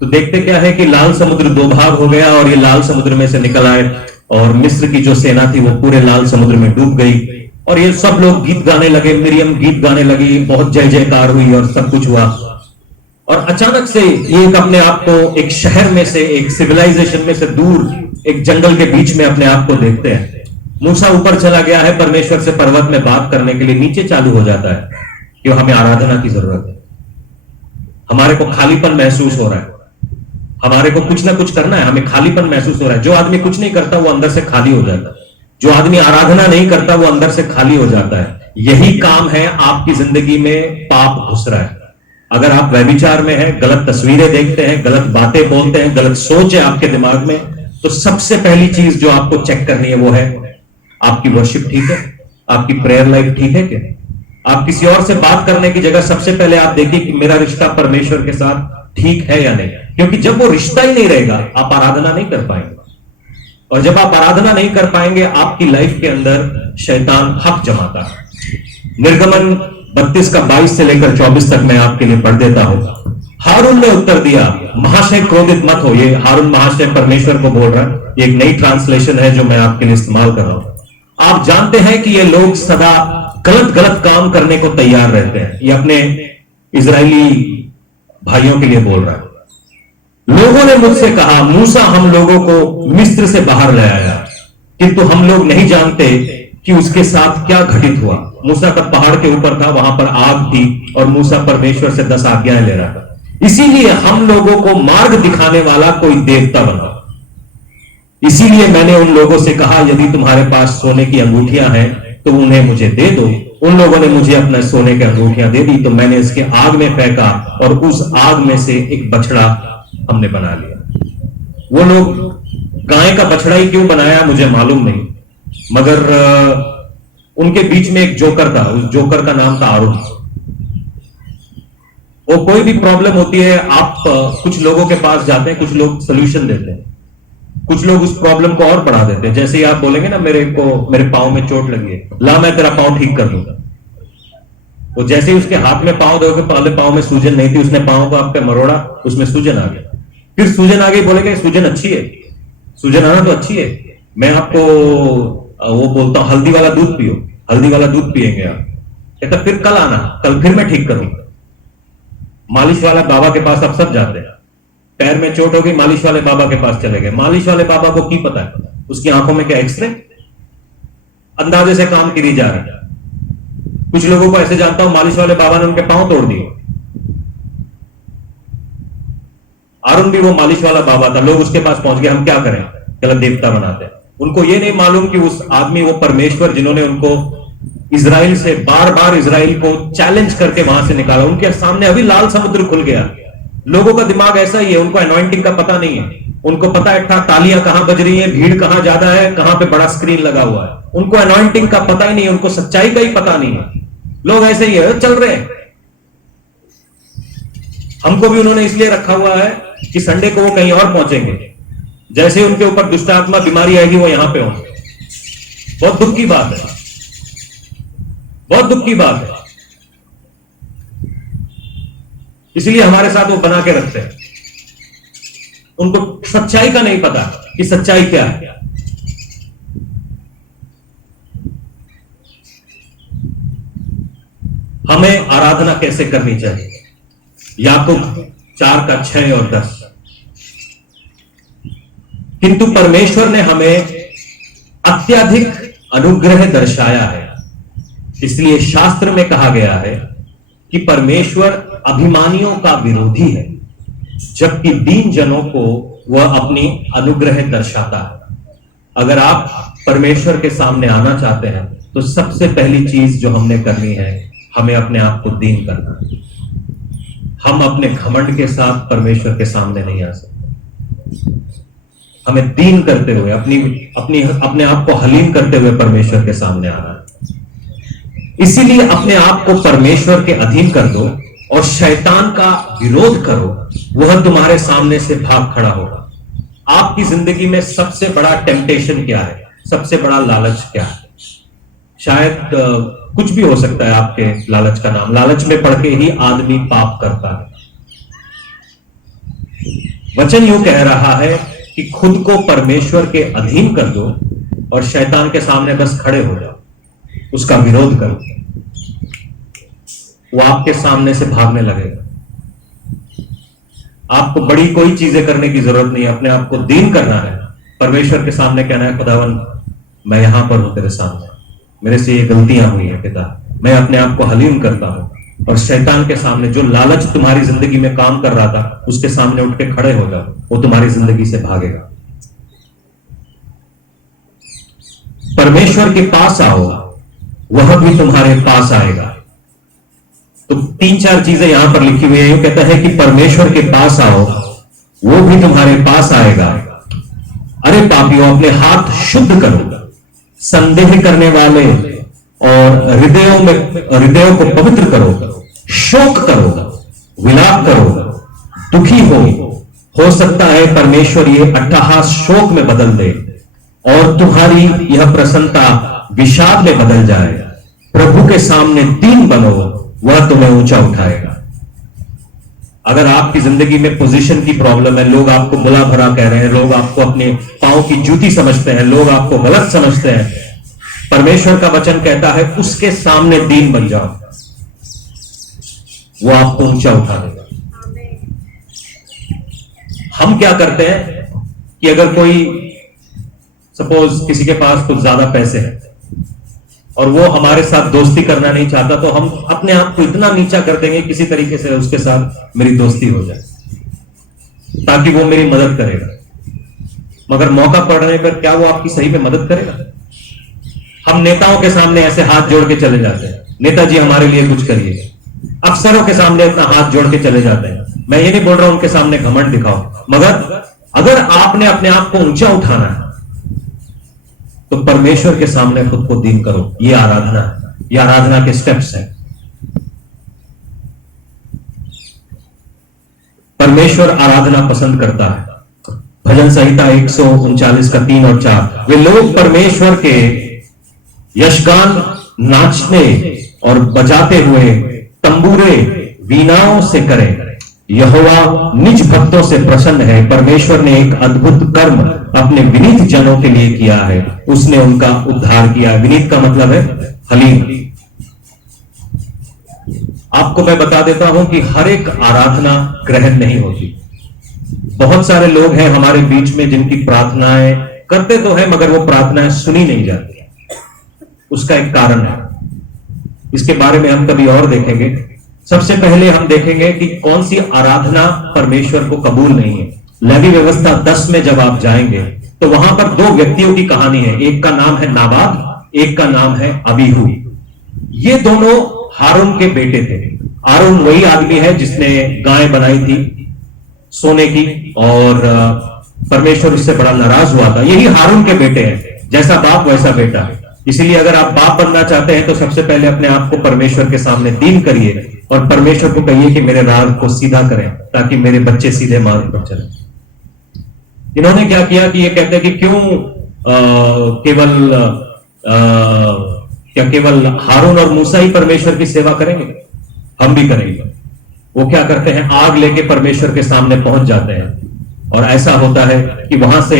तो देखते क्या है कि लाल समुद्र दो भाग हो गया, और ये लाल समुद्र में से निकल आए, और मिस्र की जो सेना थी वो पूरे लाल समुद्र में डूब गई। और ये सब लोग गीत गाने लगे, मिरियम गीत गाने लगी, बहुत जय जयकार हुई और सब कुछ हुआ। और अचानक से ये अपने आप को एक शहर में से, एक सिविलाइजेशन में से दूर, एक जंगल के बीच में अपने आप को देखते हैं। मूसा ऊपर चला गया है परमेश्वर से पर्वत में बात करने के लिए, नीचे चालू हो जाता है कि हमें आराधना की जरूरत है, हमारे को खालीपन महसूस हो रहा है, हमारे को कुछ ना कुछ करना है, हमें खालीपन महसूस हो रहा है। जो आदमी कुछ नहीं करता वो अंदर से खाली हो जाता है, जो आदमी आराधना नहीं करता वो अंदर से खाली हो जाता है। यही काम है आपकी जिंदगी में, पाप घुस रहा है। अगर आप व्यभिचार में हैं, गलत तस्वीरें देखते हैं, गलत बातें बोलते हैं, गलत सोच है आपके दिमाग में, तो सबसे पहली चीज जो आपको चेक करनी है वो है, आपकी वर्शिप ठीक है, आपकी प्रेयर लाइफ ठीक है क्या? आप किसी और से बात करने की जगह सबसे पहले आप देखिए कि मेरा रिश्ता परमेश्वर के साथ ठीक है या नहीं। क्योंकि जब वो रिश्ता ही नहीं रहेगा, आप आराधना नहीं कर पाएंगे, और जब आप आराधना नहीं कर पाएंगे, आपकी लाइफ के अंदर शैतान हक जमाता है। निर्गमन 32 का 22 से लेकर 24 तक मैं आपके लिए पढ़ देता हूं। हारून ने उत्तर दिया, महाशय क्रोधित मत हो। ये हारून महाशय परमेश्वर को बोल रहा है, ये एक नई ट्रांसलेशन है जो मैं आपके लिए इस्तेमाल कर रहा हूं। आप जानते हैं कि ये लोग सदा गलत गलत काम करने को तैयार रहते हैं। ये अपने इजरायली भाइयों के लिए बोल रहा है। लोगों ने मुझसे कहा, मूसा हम लोगों को मिस्र से बाहर ले आया, किंतु हम लोग नहीं जानते कि उसके साथ क्या घटित हुआ। मूसा का पहाड़ के ऊपर था, वहां पर आग थी, और मूसा परमेश्वर से 10 आज्ञाएं ले रहा था। इसीलिए हम लोगों को मार्ग दिखाने वाला कोई देवता बना। इसीलिए मैंने उन लोगों से कहा, यदि तुम्हारे पास सोने की अंगूठियां हैं तो उन्हें मुझे दे दो। उन लोगों ने मुझे अपने सोने की अंगूठियां दे दी, तो मैंने इसके आग में फेंका, और उस आग में से एक बछड़ा हमने बना लिया। वो लोग गाय का बछड़ा ही क्यों बनाया मुझे मालूम नहीं, मगर उनके बीच में एक जोकर था, उस जोकर का नाम था आरून। वो कोई भी प्रॉब्लम होती है, आप कुछ लोगों के पास जाते हैं, कुछ लोग सोल्यूशन देते हैं, कुछ लोग उस प्रॉब्लम को और बढ़ा देते हैं। जैसे ही आप बोलेंगे ना, मेरे पांव में चोट लगी है, ला मैं तेरा पांव ठीक कर दूंगा। वो जैसे ही उसके हाथ में पांव दोगे, पहले पांव में सूजन नहीं थी, उसने पांव को आप पे मरोड़ा, उसमें सूजन आ गया। फिर सूजन आ गई, बोलेगा सूजन अच्छी है, सूजन आना तो अच्छी है, मैं आपको वो बोलता हूं हल्दी वाला दूध पियो, हल्दी वाला दूध पिएंगे आप। कहता फिर कल आना, कल फिर मैं ठीक करूंगा। मालिश वाला बाबा के पास आप सब जाते हैं, पैर में चोट होगी, मालिश वाले बाबा के पास चले गए। मालिश वाले बाबा को की पता है उसकी आंखों में क्या एक्सरे, अंदाजे से काम करी जा रहा है। कुछ लोगों को ऐसे जानता हूं, मालिश वाले बाबा ने उनके पांव तोड़ दिए। अरुण भी वो मालिश वाला बाबा था, लोग उसके पास पहुंच गए, हम क्या करें, गलत देवता बनाते हैं। उनको ये नहीं मालूम कि उस आदमी, वो परमेश्वर जिन्होंने उनको इजराइल से बार बार इजराइल को चैलेंज करके वहां से निकाला, उनके सामने अभी लाल समुद्र खुल गया। लोगों का दिमाग ऐसा ही है, उनको अनॉइंटिंग का पता नहीं है। उनको पता है तालियां कहां बज रही हैं, भीड़ कहां ज्यादा है, कहां पे बड़ा स्क्रीन लगा हुआ है। उनको अनॉइंटिंग का पता ही नहीं है, उनको सच्चाई का ही पता नहीं है। लोग ऐसे ही है, चल रहे हैं। हमको भी उन्होंने इसलिए रखा हुआ है कि संडे को वो कहीं और पहुंचेंगे, जैसे ही उनके ऊपर दुष्टात्मा बीमारी आएगी वो यहां पे होंगे। बहुत दुख की बात है, बहुत दुख की बात है। इसलिए हमारे साथ वो बना के रखते हैं। उनको सच्चाई का नहीं पता कि सच्चाई क्या है। हमें आराधना कैसे करनी चाहिए? याकूब 4:6-10। किंतु परमेश्वर ने हमें अत्यधिक अनुग्रह दर्शाया है, इसलिए शास्त्र में कहा गया है कि परमेश्वर अभिमानियों का विरोधी है, जबकि दीन जनों को वह अपनी अनुग्रह दर्शाता है। अगर आप परमेश्वर के सामने आना चाहते हैं तो सबसे पहली चीज जो हमने करनी है, हमें अपने आप को दीन करना है। हम अपने घमंड के साथ परमेश्वर के सामने नहीं आ सकते। हमें दीन करते हुए, अपने आप को हलीम करते हुए परमेश्वर के सामने आना है। इसीलिए अपने आप को परमेश्वर के अधीन कर दो और शैतान का विरोध करो, वह तुम्हारे सामने से भाग खड़ा होगा। आपकी जिंदगी में सबसे बड़ा टेम्पटेशन क्या है? सबसे बड़ा लालच क्या है? शायद कुछ भी हो सकता है आपके लालच का नाम। लालच में पड़ के ही आदमी पाप करता है। वचन यूं कह रहा है कि खुद को परमेश्वर के अधीन कर दो और शैतान के सामने बस खड़े हो जाओ, उसका विरोध करो, वो आपके सामने से भागने लगेगा। आपको बड़ी कोई चीजें करने की जरूरत नहीं है, अपने आप को दीन करना है, परमेश्वर के सामने कहना है, खुदावन मैं यहां पर हूं तेरे सामने, मेरे से ये गलतियां हुई है पिता, मैं अपने आप को हलीम करता हूं। और शैतान के सामने जो लालच तुम्हारी जिंदगी में काम कर रहा था, उसके सामने उठ के खड़े हो जाओ, वो तुम्हारी जिंदगी से भागेगा। परमेश्वर के पास आओ, वह भी तुम्हारे पास आएगा। तो 3-4 चीजें यहां पर लिखी हुई है। ये कहता है कि परमेश्वर के पास आओ, वो भी तुम्हारे पास आएगा। अरे पापियों, अपने हाथ शुद्ध करो, संदेह करने वाले और हृदयों को पवित्र करो, शोक करो, विलाप करो, दुखी हो सकता है परमेश्वर ये अट्टहास शोक में बदल दे और तुम्हारी यह प्रसन्नता विषाद में बदल जाए। प्रभु के सामने दीन बनो, वह तुम्हें ऊंचा उठाएगा। अगर आपकी जिंदगी में पोजीशन की प्रॉब्लम है, लोग आपको बुला भरा कह रहे हैं, लोग आपको अपने पांव की जूती समझते हैं, लोग आपको गलत समझते हैं, परमेश्वर का वचन कहता है उसके सामने दीन बन जाओ, वो आपको ऊंचा उठा देगा। हम क्या करते हैं कि अगर कोई सपोज किसी के पास कुछ ज्यादा पैसे हैं और वो हमारे साथ दोस्ती करना नहीं चाहता, तो हम अपने आप को इतना नीचा कर देंगे किसी तरीके से उसके साथ मेरी दोस्ती हो जाए ताकि वो मेरी मदद करेगा। मगर मौका पड़ने पर क्या वो आपकी सही में मदद करेगा? हम नेताओं के सामने ऐसे हाथ जोड़ के चले जाते हैं, नेताजी हमारे लिए कुछ करिए। अफसरों के सामने इतना हाथ जोड़ के चले जाते हैं। मैं ये नहीं बोल रहा हूं उनके सामने घमंड दिखाओ, मगर अगर आपने अपने आप को ऊंचा उठाना है तो परमेश्वर के सामने खुद को दीन करो। ये आराधना है, ये आराधना के स्टेप्स हैं। परमेश्वर आराधना पसंद करता है। भजन संहिता 139 का 3 और 4, वे लोग परमेश्वर के यशगान नाचने और बजाते हुए तंबूरे वीणाओं से करें। यहोवा निज भक्तों से प्रसन्न है। परमेश्वर ने एक अद्भुत कर्म अपने विनीत जनों के लिए किया है, उसने उनका उद्धार किया। विनीत का मतलब है हलीम। आपको मैं बता देता हूं कि हर एक आराधना ग्रहण नहीं होती। बहुत सारे लोग हैं हमारे बीच में जिनकी प्रार्थनाएं करते तो है मगर वो प्रार्थनाएं सुनी नहीं जाती। उसका एक कारण है, इसके बारे में हम कभी और देखेंगे। सबसे पहले हम देखेंगे कि कौन सी आराधना परमेश्वर को कबूल नहीं है। लेवी व्यवस्था 10 में जब आप जाएंगे तो वहां पर 2 व्यक्तियों की कहानी है, एक का नाम है नादाब, एक का नाम है अबीहू। ये दोनों हारून के बेटे थे। हारून वही आदमी है जिसने गाय बनाई थी सोने की और परमेश्वर उससे बड़ा नाराज हुआ था। यही हारून के बेटे हैं, जैसा बाप वैसा बेटा। इसीलिए अगर आप बाप बनना चाहते हैं तो सबसे पहले अपने आप को परमेश्वर के सामने दीन करिए और परमेश्वर को कहिए कि मेरे राह को सीधा करें ताकि मेरे बच्चे सीधे मार्ग पर चलें। इन्होंने क्या किया कि ये कहते हैं कि क्यों केवल हारून और मूसा ही परमेश्वर की सेवा करेंगे, हम भी करेंगे। वो क्या करते हैं, आग लेके परमेश्वर के सामने पहुंच जाते हैं और ऐसा होता है कि वहां से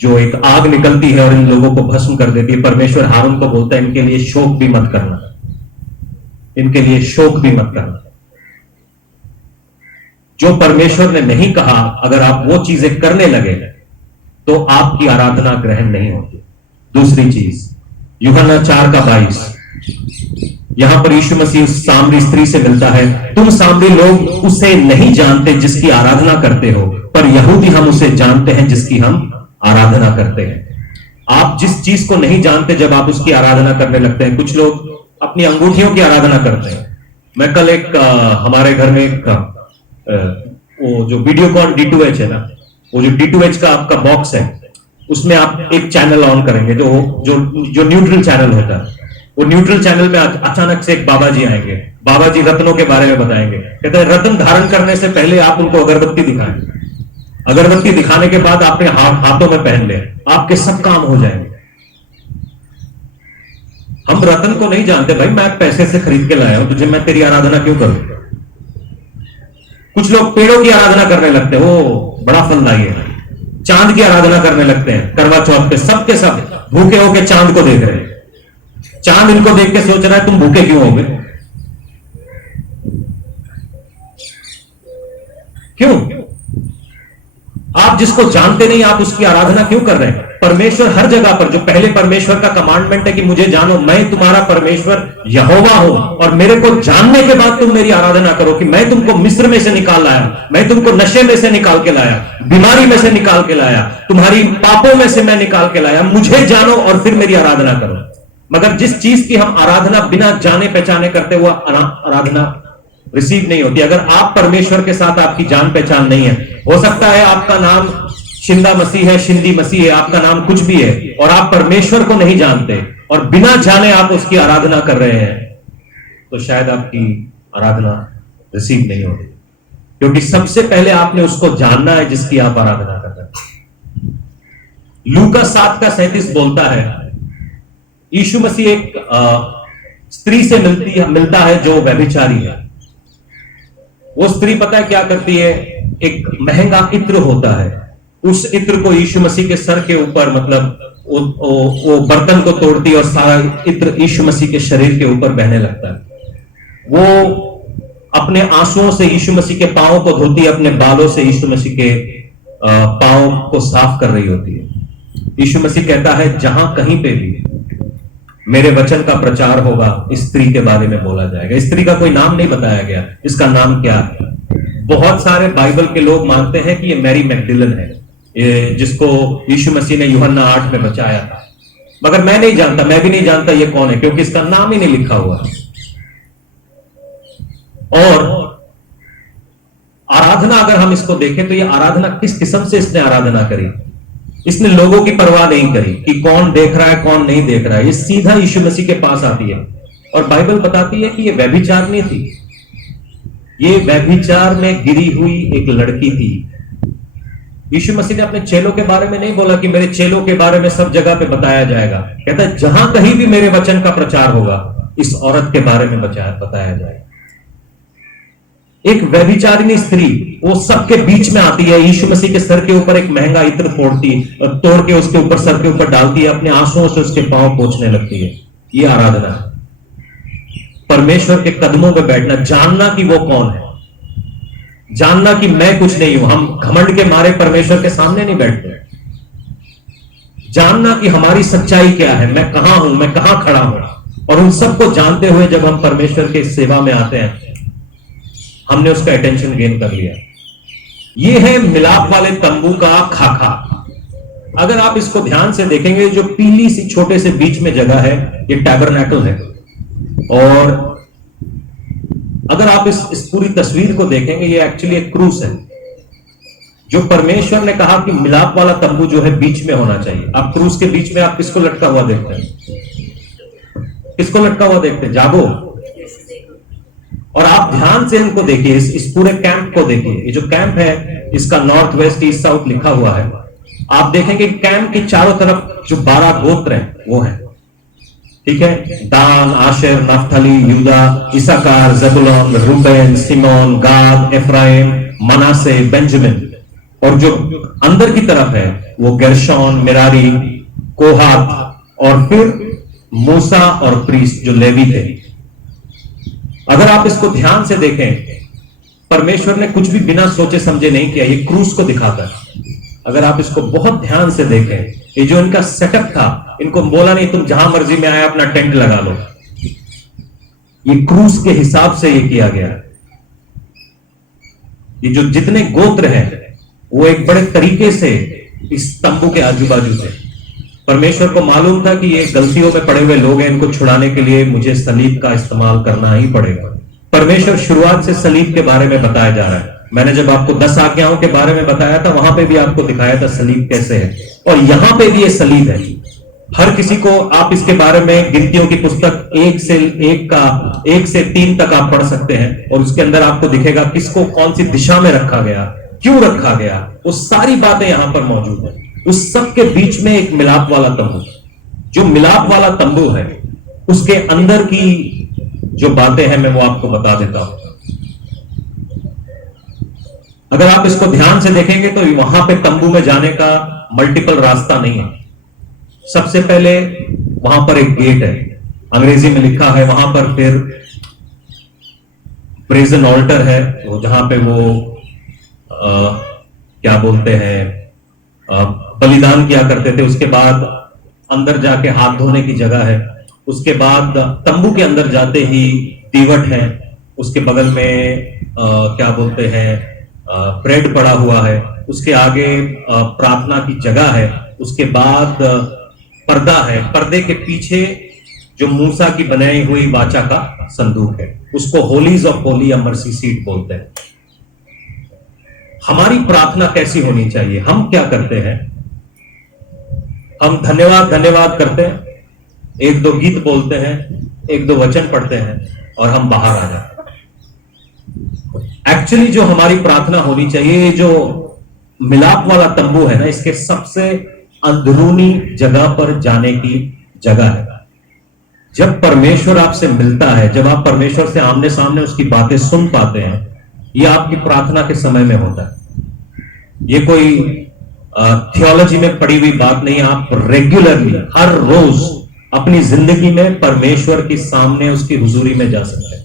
जो एक आग निकलती है और इन लोगों को भस्म कर देती है। परमेश्वर हारून को बोलता है इनके लिए शोक भी मत करना, इनके लिए शोक भी मत करना। जो परमेश्वर ने नहीं कहा अगर आप वो चीजें करने लगे तो आपकी आराधना ग्रहण नहीं होती। दूसरी चीज, यूहन्ना 4:22, यहां पर यीशु मसीह उस सामरी स्त्री से मिलता है। तुम सामरी लोग उसे नहीं जानते जिसकी आराधना करते हो, पर यहूदी हम उसे जानते हैं जिसकी हम आराधना करते हैं। आप जिस चीज को नहीं जानते जब आप उसकी आराधना करने लगते हैं, कुछ लोग अपनी अंगूठियों की आराधना करते हैं। मैं कल एक हमारे घर में एक वो जो वीडियोकॉन D2H है ना, वो जो D2H का आपका बॉक्स है उसमें आप एक चैनल ऑन करेंगे जो जो जो न्यूट्रल चैनल होता है। वो न्यूट्रल चैनल में अचानक से एक बाबा जी आएंगे। बाबा जी रत्नों के बारे में बताएंगे। कहते हैं रत्न धारण करने से पहले आप उनको अगरबत्ती दिखाएं, अगरबत्ती दिखाने के बाद आपने हाथों में पहन ले, आपके सब काम हो जाएंगे। हम रत्न को नहीं जानते, भाई मैं पैसे से खरीद के लाया हूं, तुझे मैं तेरी आराधना क्यों करूं। कुछ लोग पेड़ों की आराधना करने लगते हैं, वो बड़ा फलदायी है। चांद की आराधना करने लगते हैं करवा चौथ पे, सबके सब भूखे होके चांद को देख रहे हैं। चांद इनको देख के सोच रहा है तुम भूखे क्यों होगे, क्यों? आप जिसको जानते नहीं आप उसकी आराधना क्यों कर रहे हैं? परमेश्वर हर जगह पर, जो पहले परमेश्वर का कमांडमेंट है कि मुझे जानो, मैं तुम्हारा परमेश्वर यहोवा हूं और मेरे को जानने के बाद तुम मेरी आराधना करो कि मैं तुमको मिस्र में से निकाल लाया, मैं तुमको नशे में से निकाल के लाया, बीमारी में से निकाल के लाया, तुम्हारी पापों में से मैं निकाल के लाया। मुझे जानो और फिर मेरी आराधना करो। मगर जिस चीज की हम आराधना बिना जाने पहचाने करते हुआ आराधना रिसीव नहीं होती। अगर आप परमेश्वर के साथ आपकी जान पहचान नहीं है, हो सकता है आपका नाम शिंदा मसीह है, शिंदी मसीह है, आपका नाम कुछ भी है और आप परमेश्वर को नहीं जानते और बिना जाने आप उसकी आराधना कर रहे हैं, तो शायद आपकी आराधना रिसीव नहीं होगी। क्योंकि सबसे पहले आपने उसको जानना है जिसकी आप आराधना कर रहे हैं। लूका 7:37 बोलता है, यीशु मसीह एक स्त्री से मिलता है जो व्यभिचारी है। वो स्त्री पता है क्या करती है, एक महंगा इत्र होता है, उस इत्र को यीशु मसीह के सर के ऊपर, मतलब वो बर्तन को तोड़ती है और सारा इत्र यीशु मसीह के शरीर के ऊपर बहने लगता है। वो अपने आंसुओं से यीशु मसीह के पांवों को धोती है, अपने बालों से यीशु मसीह के पांवों को साफ कर रही होती है। यीशु मसीह कहता है जहां कहीं पे भी मेरे वचन का प्रचार होगा, इस स्त्री के बारे में बोला जाएगा। इस स्त्री का कोई नाम नहीं बताया गया, इसका नाम क्या है? बहुत सारे बाइबल के लोग मानते हैं कि ये मैरी मैगदलेन है, जिसको यीशु मसीह ने यूहन्ना 8 में बचाया था। मगर मैं नहीं जानता, मैं भी नहीं जानता ये कौन है, क्योंकि इसका नाम ही नहीं लिखा हुआ। और आराधना अगर हम इसको देखें तो ये आराधना किस किस्म से इसने आराधना करी। इसने लोगों की परवाह नहीं करी कि कौन देख रहा है कौन नहीं देख रहा है। ये सीधा यीशु मसीह के पास आती है और बाइबल बताती है कि ये व्यभिचार नहीं थी, ये व्यभिचार में गिरी हुई एक लड़की थी। यीशु मसीह ने अपने चेलों के बारे में नहीं बोला कि मेरे चेलों के बारे में सब जगह पे बताया जाएगा। कहता है जहां कहीं भी मेरे वचन का प्रचार होगा, इस औरत के बारे में बताया जाएगा। एक व्यभिचारिणी स्त्री वो सबके बीच में आती है, यीशु मसीह के सर के ऊपर एक महंगा इत्र तोड़ के उसके ऊपर, सर के ऊपर डालती है, अपने आंसुओं से उसके पांव पोंछने लगती है। ये आराधना है। परमेश्वर के कदमों पे बैठना, जानना कि वो कौन है, जानना कि मैं कुछ नहीं हूं। हम घमंड के मारे परमेश्वर के सामने नहीं बैठते। जानना कि हमारी सच्चाई क्या है, मैं कहां हूं, मैं कहां खड़ा हूं, और उन सबको जानते हुए जब हम परमेश्वर के सेवा में आते हैं, हमने उसका अटेंशन गेन कर लिया। यह है मिलाप वाले तंबू का खाका। अगर आप इसको ध्यान से देखेंगे, जो पीली सी छोटे से बीच में जगह है, ये टैबरनैकल है। और अगर आप इस पूरी तस्वीर को देखेंगे, ये एक्चुअली एक क्रूस है, जो परमेश्वर ने कहा कि मिलाप वाला तंबू जो है बीच में होना चाहिए। आप क्रूस के बीच में आप किसको लटका हुआ देखते हैं? किसको लटका हुआ देखते हैं? जागो। और आप ध्यान से इनको देखिए, इस पूरे कैंप को देखिए। ये जो कैंप है, इसका नॉर्थ वेस्ट ईस्ट साउथ लिखा हुआ है। आप देखेंगे कैंप के चारों तरफ जो 12 गोत्र हैं वो हैं, ठीक है? दान, आशेर, नफ्ताली, यूदा, इसाकार, जबूलून, रूबेन, सिमोन, गाद, एफ्राइम, मनासे, बेंजामिन। और जो अंदर की तरफ है वो गेर्शोन, मेरारी, कोहात, और फिर मूसा और प्रीस्ट जो लेवी थे। अगर आप इसको ध्यान से देखें, परमेश्वर ने कुछ भी बिना सोचे समझे नहीं किया। ये क्रूस को दिखाता है। अगर आप इसको बहुत ध्यान से देखें, ये जो इनका सेटअप था, इनको बोला नहीं तुम जहां मर्जी में आए अपना टेंट लगा लो। ये क्रूस के हिसाब से ये किया गया। ये जो जितने गोत्र हैं वो एक बड़े तरीके से इस तंबू के आजू बाजू थे। परमेश्वर को मालूम था कि ये गलतियों में पड़े हुए लोग हैं, इनको छुड़ाने के लिए मुझे सलीब का इस्तेमाल करना ही पड़ेगा। परमेश्वर शुरुआत से सलीब के बारे में बताया जा रहा है। मैंने जब आपको 10 आज्ञाओं के बारे में बताया था, वहां पे भी आपको दिखाया था सलीब कैसे है, और यहां पे भी ये सलीब है। हर किसी को आप इसके बारे में गिनतियों की पुस्तक 1 से 3 तक आप पढ़ सकते हैं, और उसके अंदर आपको दिखेगा किसको कौन सी दिशा में रखा गया, क्यों रखा गया, वो सारी बातें यहां पर मौजूद है। उस सब के बीच में एक मिलाप वाला तंबू, जो मिलाप वाला तंबू है, उसके अंदर की जो बातें हैं मैं वो आपको बता देता हूं। अगर आप इसको ध्यान से देखेंगे तो वहां पे तंबू में जाने का मल्टीपल रास्ता नहीं है। सबसे पहले वहां पर एक गेट है, अंग्रेजी में लिखा है वहां पर। फिर ब्रेजन ऑल्टर है, वो जहां पे वो क्या बोलते हैं बलिदान किया करते थे। उसके बाद अंदर जाके हाथ धोने की जगह है। उसके बाद तंबू के अंदर जाते ही दीवट है, उसके बगल में क्या बोलते हैं ब्रेड पड़ा हुआ है। उसके आगे प्रार्थना की जगह है। उसके बाद पर्दा है, पर्दे के पीछे जो मूसा की बनाई हुई वाचा का संदूक है, उसको होलीज ऑफ होली या मर्सी सीट बोलते हैं। हमारी प्रार्थना कैसी होनी चाहिए? हम क्या करते हैं? हम धन्यवाद करते हैं, 1-2 गीत बोलते हैं, 1-2 वचन पढ़ते हैं, और हम बाहर आ जाते हैं। एक्चुअली जो हमारी प्रार्थना होनी चाहिए, जो मिलाप वाला तंबू है ना, इसके सबसे अंदरूनी जगह पर जाने की जगह है। जब परमेश्वर आपसे मिलता है, जब आप परमेश्वर से आमने सामने उसकी बातें सुन पाते हैं, ये आपकी प्रार्थना के समय में होता है। ये कोई थियोलॉजी में पड़ी हुई बात नहीं। आप रेगुलरली हर रोज अपनी जिंदगी में परमेश्वर के सामने उसकी हुजूरी में जा सकते हैं।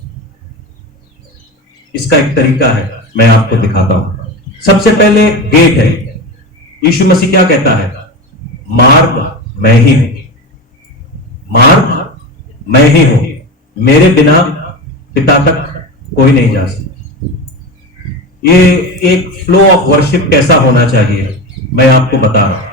इसका एक तरीका है, मैं आपको दिखाता हूं। सबसे पहले गेट है। यीशु मसीह क्या कहता है? मार्ग मैं ही हूं, मार्ग मैं ही हूं, मेरे बिना पिता तक कोई नहीं जा सकता। ये एक फ्लो ऑफ वर्शिप कैसा होना चाहिए मैं आपको बता रहा हूं।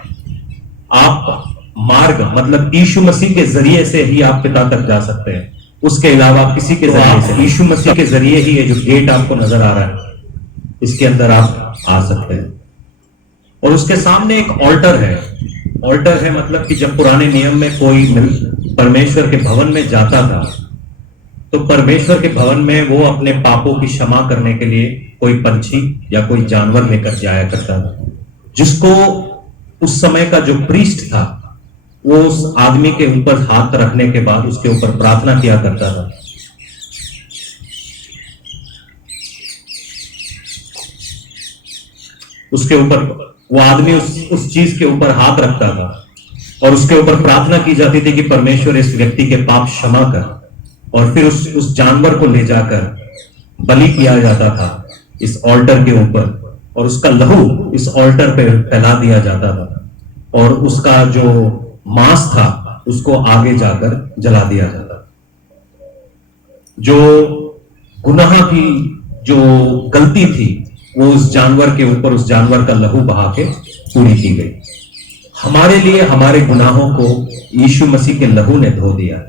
आप मार्ग मतलब यीशु मसीह के जरिए से ही आप पिता तक जा सकते हैं, उसके अलावा किसी के जरिए से, यीशु मसीह के जरिए ही ये जो गेट आपको नजर आ रहा है, इसके अंदर आप आ सकते हैं। और उसके सामने एक ऑल्टर है। ऑल्टर है मतलब कि जब पुराने नियम में कोई परमेश्वर के भवन में जाता था, तो परमेश्वर के भवन में वो अपने पापों की क्षमा करने के लिए कोई पंछी या कोई जानवर लेकर जाया करता था, जिसको उस समय का जो प्रीस्ट था वो उस आदमी के ऊपर हाथ रखने के बाद उसके ऊपर प्रार्थना किया करता था। उसके ऊपर वो आदमी उस चीज के ऊपर हाथ रखता था और उसके ऊपर प्रार्थना की जाती थी कि परमेश्वर इस व्यक्ति के पाप क्षमा कर, और फिर उस जानवर को ले जाकर बलि किया जाता था। इस ऑल्टर के ऊपर, और उसका लहू इस ऑल्टर पे फैला दिया जाता था, और उसका जो मांस था उसको आगे जाकर जला दिया जाता था। जो गुनाह की जो गलती थी वो उस जानवर के ऊपर, उस जानवर का लहू बहा के पूरी की गई। हमारे लिए हमारे गुनाहों को यीशु मसीह के लहू ने धो दिया।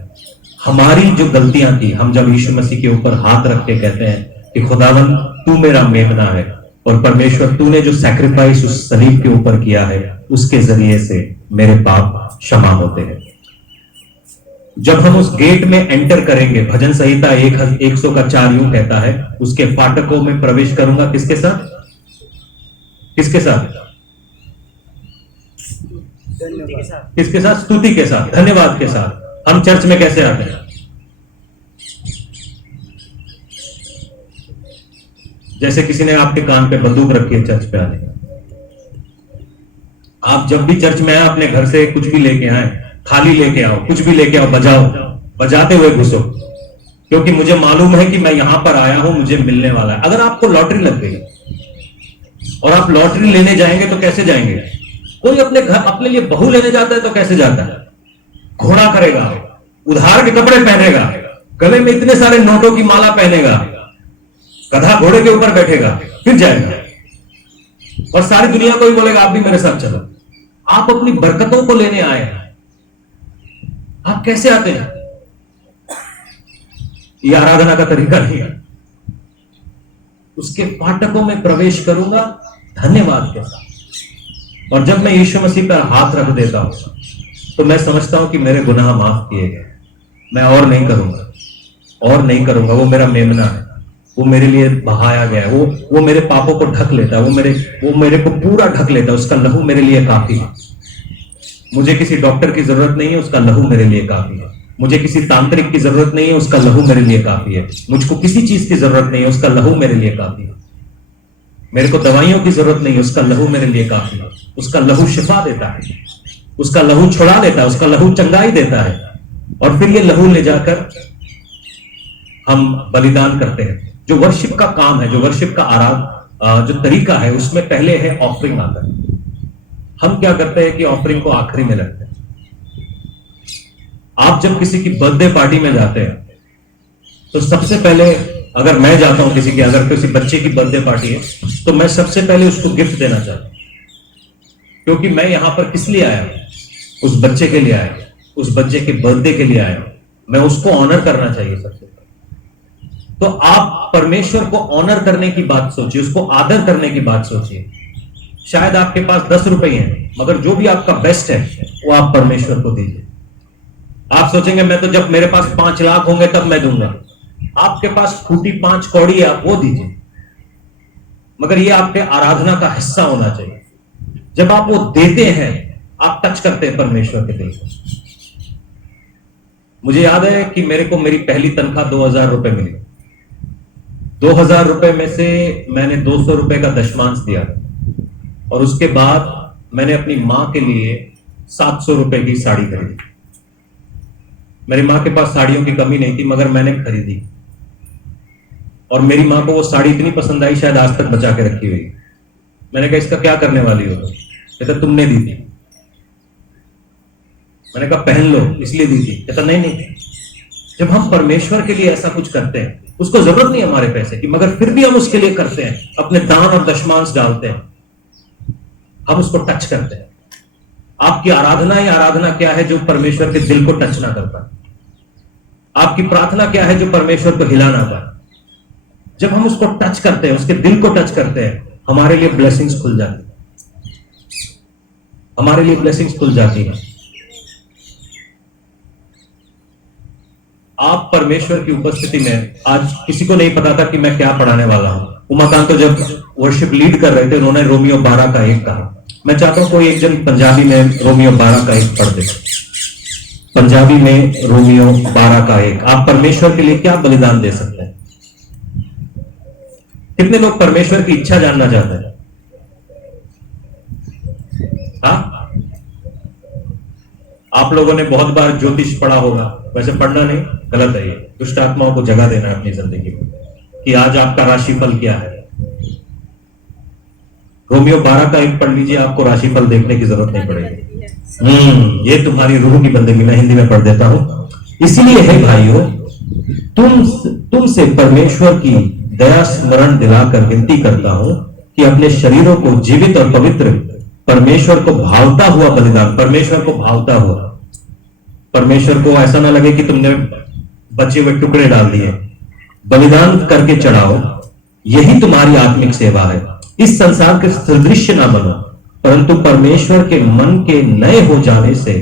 हमारी जो गलतियां थी, हम जब यीशु मसीह के ऊपर हाथ रख के कहते हैं कि खुदावन तू मेरा मेमना है, और परमेश्वर तूने जो सैक्रिफाइस उस सलीब के ऊपर किया है उसके जरिए से मेरे पाप क्षमा होते हैं। जब हम उस गेट में एंटर करेंगे, भजन संहिता 100 यूं कहता है, उसके फाटकों में प्रवेश करूंगा किसके साथ? किसके साथ? किसके साथ? स्तुति के साथ, धन्यवाद के साथ। हम चर्च में कैसे आते हैं? जैसे किसी ने आपके कान पे बंदूक रखी है चर्च पे आने का। आप जब भी चर्च में आए अपने घर से कुछ भी लेके आए, थाली लेके आओ, कुछ भी लेके आओ, बजाओ, बजाते हुए घुसो, क्योंकि मुझे मालूम है कि मैं यहां पर आया हूं, मुझे मिलने वाला है। अगर आपको लॉटरी लग गई और आप लॉटरी लेने जाएंगे तो कैसे जाएंगे? कोई अपने घर अपने लिए बहू लेने जाता है तो कैसे जाता है? घोड़ा करेगा, उधार के कपड़े पहनेगा, गले में इतने सारे नोटों की माला पहनेगा, गधा घोड़े के ऊपर बैठेगा, फिर जाएगा, और सारी दुनिया को ही बोलेगा आप भी मेरे साथ चलो। आप अपनी बरकतों को लेने आए हैं। आप कैसे आते हैं? यह आराधना का तरीका नहीं है। उसके फाटकों में प्रवेश करूंगा धन्यवाद के साथ, और जब मैं यीशु मसीह पर हाथ रख देता हूं तो मैं समझता हूं कि मेरे गुनाह माफ किए गए। मैं और नहीं करूंगा, और नहीं करूंगा। वो मेरा मेमना है, वो मेरे लिए बहाया गया है, वो मेरे पापों को ढक लेता है, वो मेरे को पूरा ढक लेता है। उसका लहू मेरे लिए काफी है। मुझे किसी डॉक्टर की जरूरत नहीं है, उसका लहू मेरे लिए काफी है। मुझे किसी तांत्रिक की जरूरत नहीं है, उसका लहू मेरे लिए काफी है। मुझको किसी चीज की जरूरत नहीं है, उसका लहू मेरे लिए काफी है। मेरे को दवाइयों की जरूरत नहीं है, उसका लहू मेरे लिए काफी है। उसका लहू शिफा देता है, उसका लहू छुड़ा लेता है, उसका लहू चंगाई देता है। और फिर ये लहू ले जाकर हम बलिदान करते हैं। जो वर्शिप का काम है, जो वर्शिप का जो तरीका है, उसमें पहले है ऑफरिंग आता है। हम क्या करते हैं कि ऑफरिंग को आखिरी में रखते हैं। आप जब किसी की बर्थडे पार्टी में जाते हैं तो सबसे पहले, अगर मैं जाता हूं किसी की, अगर किसी बच्चे की बर्थडे पार्टी है, तो मैं सबसे पहले उसको गिफ्ट देना चाहता हूं। क्योंकि मैं यहां पर किस लिए आया हूं? उस बच्चे के लिए आया हूं, उस बच्चे के बर्थडे के लिए आया हूं। मैं उसको ऑनर करना चाहिए सबसे पहले। तो आप परमेश्वर को ऑनर करने की बात सोचिए, उसको आदर करने की बात सोचिए। शायद आपके पास 10 रुपए हैं, मगर जो भी आपका बेस्ट है वो आप परमेश्वर को दीजिए। आप सोचेंगे मैं तो जब मेरे पास 5 लाख होंगे तब मैं दूंगा। आपके पास फूटी 5 कौड़ी है, आप वो दीजिए, मगर ये आपके आराधना का हिस्सा होना चाहिए। जब आप वो देते हैं, आप टच करते हैं परमेश्वर के दिल को। मुझे याद है कि मेरे को मेरी पहली तनख्वाह 2000 रुपए मिली। 2000 रुपए में से मैंने 200 रुपए का दशमांश दिया, और उसके बाद मैंने अपनी मां के लिए 700 रुपए की साड़ी खरीदी। मेरी मां के पास साड़ियों की कमी नहीं थी, मगर मैंने खरीदी, और मेरी मां को वो साड़ी इतनी पसंद आई, शायद आज तक बचा के रखी हुई। मैंने कहा इसका क्या करने वाली हो? कहता तुमने दी थी। मैंने कहा पहन लो, इसलिए दी थी। कहता नहीं नहीं। जब हम परमेश्वर के लिए ऐसा कुछ करते हैं, उसको जरूरत नहीं हमारे पैसे की, मगर फिर भी हम उसके लिए करते हैं, अपने दान और दशमांश डालते हैं, हम उसको टच करते हैं। आपकी आराधना या आराधना क्या है जो परमेश्वर के दिल को टच ना कर पाए? आपकी प्रार्थना क्या है जो परमेश्वर को हिला ना पाए? जब हम उसको टच करते हैं, उसके दिल को टच करते हैं, हमारे लिए ब्लेसिंग्स खुल जाती है, हमारे लिए ब्लेसिंग्स खुल जाती है। आप परमेश्वर की उपस्थिति में, आज किसी को नहीं पता था कि मैं क्या पढ़ाने वाला हूं। उमाकांत तो जब वर्शिप लीड कर रहे थे, उन्होंने रोमियो 12 का 1 कहा। मैं चाहता हूं कोई एक जन पंजाबी में रोमियो 12 का 1 पढ़ दे। पंजाबी में रोमियो 12 का 1। आप परमेश्वर के लिए क्या बलिदान दे सकते हैं? कितने लोग परमेश्वर की इच्छा जानना चाहते हैं? हाँ, आप लोगों ने बहुत बार ज्योतिष पढ़ा होगा, वैसे पढ़ना नहीं, गलत है ये। दुष्ट आत्माओं को जगह देना है अपनी जिंदगी में कि आज आपका राशिफल क्या है, रोमियो 12 का 1 पढ़ लीजिए, आपको राशिफल देखने की जरूरत नहीं पड़ेगी। ये तुम्हारी रूह की बंदगी, मैं हिंदी में पढ़ देता हूं। इसीलिए है भाइयों, तुमसे परमेश्वर की दया स्मरण दिलाकर विनती करता हूं कि अपने शरीरों को जीवित और पवित्र, परमेश्वर को भावता हुआ बलिदान, परमेश्वर को भावता हुआ, परमेश्वर को ऐसा ना लगे कि तुमने बचे हुए टुकड़े डाल दिए, बलिदान करके चढ़ाओ। यही तुम्हारी आत्मिक सेवा है। इस संसार के सदृश्य ना बनो, परंतु परमेश्वर के मन के नए हो जाने से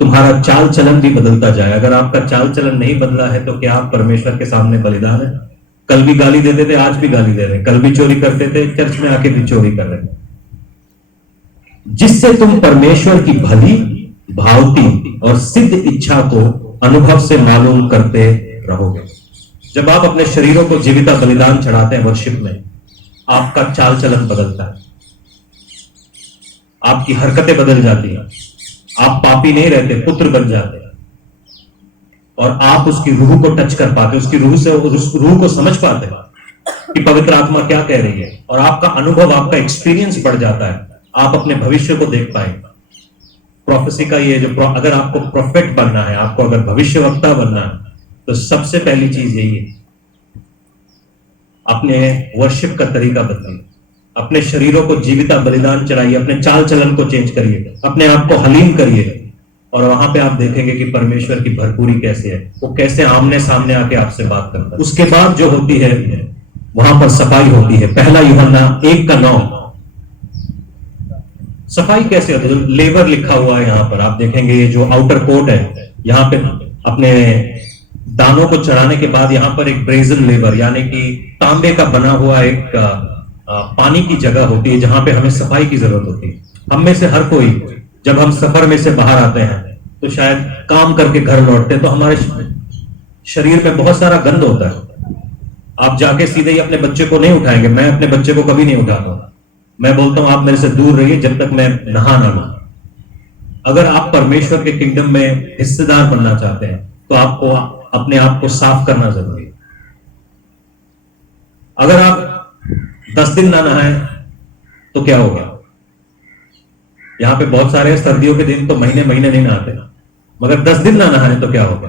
तुम्हारा चाल चलन भी बदलता जाए। अगर आपका चाल चलन नहीं बदला है तो क्या आप परमेश्वर के सामने बलिदान है? कल भी गाली देते थे, आज भी गाली दे रहे हैं, कल भी चोरी करते थे, चर्च में आके भी चोरी कर रहे हैं। जिससे तुम परमेश्वर की भली, भावती और सिद्ध इच्छा को अनुभव से मालूम करते रहोगे। जब आप अपने शरीरों को जीविता बलिदान चढ़ाते हैं वर्शिप में, आपका चाल चलन बदलता है, आपकी हरकतें बदल जाती हैं, आप पापी नहीं रहते, पुत्र बन जाते हैं, और आप उसकी रूह को टच कर पाते, उसकी रूह से उस रूह को समझ पाते हैं कि पवित्र आत्मा क्या कह रही है, और आपका अनुभव, आपका एक्सपीरियंस बढ़ जाता है। आप अपने भविष्य को देख पाएंगे। प्रोफेसी का ये जो अगर आपको प्रोफेट बनना है, आपको अगर भविष्यवक्ता बनना है, तो सबसे पहली चीज यही है, अपने वर्शिप का तरीका बदलिए, अपने शरीरों को जीविता बलिदान चढ़ाइए, अपने चाल चलन को चेंज करिए, अपने आप को हलीम करिए, और वहां पे आप देखेंगे कि परमेश्वर की भरपूरी कैसे है, वो कैसे आमने सामने आके आपसे बात करता है। उसके बाद जो होती है वहां पर सफाई होती है। पहला यूहन्ना 1:9। सफाई कैसे होती है? लेबर लिखा हुआ है यहां पर, आप देखेंगे ये जो आउटर कोट है, यहां पे अपने दानों को चढ़ाने के बाद यहां पर एक ब्रेजन लेबर, यानी कि तांबे का बना हुआ एक पानी की जगह होती है जहां पे हमें सफाई की जरूरत होती है। हम में से हर कोई जब हम सफर में से बाहर आते हैं तो शायद काम करके घर लौटते हैं तो हमारे शरीर में बहुत सारा गंद होता है। आप जाके सीधे ही अपने बच्चे को नहीं उठाएंगे, मैं अपने बच्चे को कभी नहीं उठाता, मैं बोलता हूं आप मेरे से दूर रहिए जब तक मैं नहा ना लूं। अगर आप परमेश्वर के किंगडम में हिस्सेदार बनना चाहते हैं तो आपको अपने आप को साफ करना जरूरी है। अगर आप 10 दिन ना नहाए तो क्या होगा? यहां पे बहुत सारे सर्दियों के दिन तो महीने महीने नहीं नहाते, मगर 10 दिन ना नहाए तो क्या होगा?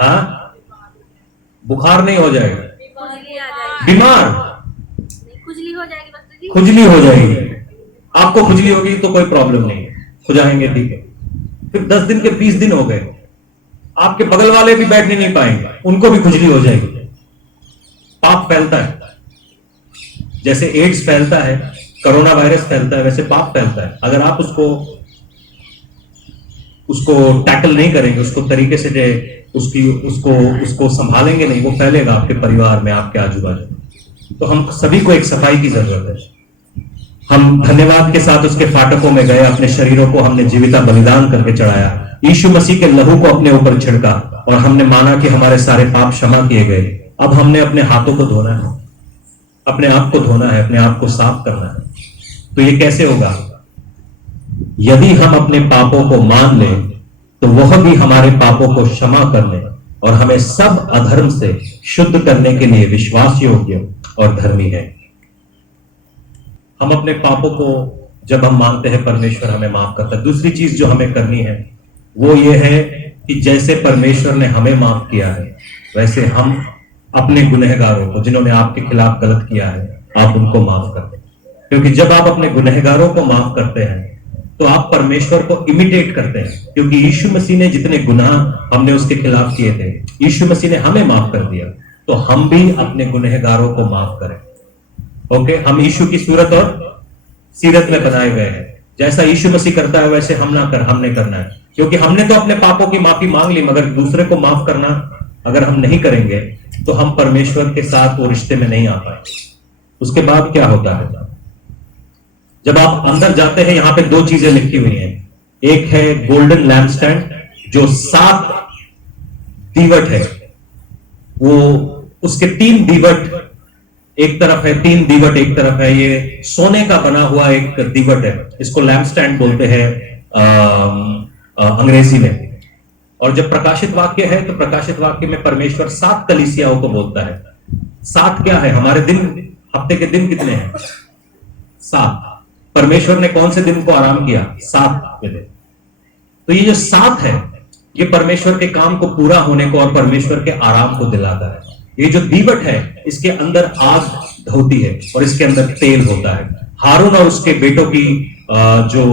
हाँ, बुखार नहीं हो जाएगा, बीमार, खुजली हो जाएगी। आपको खुजली होगी तो कोई प्रॉब्लम नहीं है, हो जाएंगे, ठीक है। फिर 10 दिन के 20 दिन हो गए, आपके बगल वाले भी बैठने नहीं पाएंगे, उनको भी खुजली हो जाएगी। पाप फैलता है, जैसे एड्स फैलता है, कोरोना वायरस फैलता है, वैसे पाप फैलता है। अगर आप उसको टैकल नहीं करेंगे, उसको तरीके से उसको संभालेंगे नहीं, वो फैलेगा आपके परिवार में, आपके आजू बाजू। तो हम सभी को एक सफाई की जरूरत है। हम धन्यवाद के साथ उसके फाटकों में गए, अपने शरीरों को हमने जीविता बलिदान करके चढ़ाया, यीशु मसीह के लहू को अपने ऊपर छिड़का, और हमने माना कि हमारे सारे पाप क्षमा किए गए। अब हमने अपने हाथों को धोना है, अपने आप को धोना है, अपने आप को साफ करना है। तो ये कैसे होगा? यदि हम अपने पापों को मान लें तो वह भी हमारे पापों को क्षमा करने और हमें सब अधर्म से शुद्ध करने के लिए विश्वास योग्य और धर्मी है। हम अपने पापों को जब हम मानते हैं, परमेश्वर हमें माफ करता है। दूसरी चीज जो हमें करनी है वो ये है कि जैसे परमेश्वर ने हमें माफ किया है, वैसे हम अपने गुनहगारों को, जिन्होंने आपके खिलाफ गलत किया है, आप उनको माफ कर दें। क्योंकि जब आप अपने गुनहगारों को माफ करते हैं तो आप परमेश्वर को इमिटेट करते हैं, क्योंकि यीशु मसीह ने जितने गुनाह हमने उसके खिलाफ किए थे, यीशु मसीह ने हमें माफ कर दिया, तो हम भी अपने गुनहगारों को माफ करें। ओके, हम यीशु की सूरत और सीरत में बनाए गए हैं। जैसा यीशु मसीह करता है वैसे हमने करना है, क्योंकि हमने तो अपने पापों की माफी मांग ली, मगर दूसरे को माफ करना अगर हम नहीं करेंगे तो हम परमेश्वर के साथ वो रिश्ते में नहीं आ पाएंगे। उसके बाद क्या होता है? जब आप अंदर जाते हैं, यहां पे 2 चीजें लिखी हुई हैं। एक है गोल्डन लैम्पस्टैंड, जो 7 दीवट है, वो उसके 3 दीवट एक तरफ है, 3 दीवट एक तरफ है। ये सोने का बना हुआ एक दीवट है, इसको लैम्पस्टैंड बोलते हैं अंग्रेजी में। और जब प्रकाशित वाक्य है तो प्रकाशित वाक्य में परमेश्वर 7 कलीसियाओं को बोलता है। 7 क्या है? हमारे दिन, हफ्ते के दिन कितने हैं? 7। परमेश्वर ने कौन से दिन को आराम किया? 7वें दिन। तो ये जो 7 है, ये परमेश्वर के काम को पूरा होने को और परमेश्वर के आराम को दिलाता है। ये जो दीवट है, इसके अंदर आग धोती है और इसके अंदर तेल होता है। हारून और उसके बेटों की जो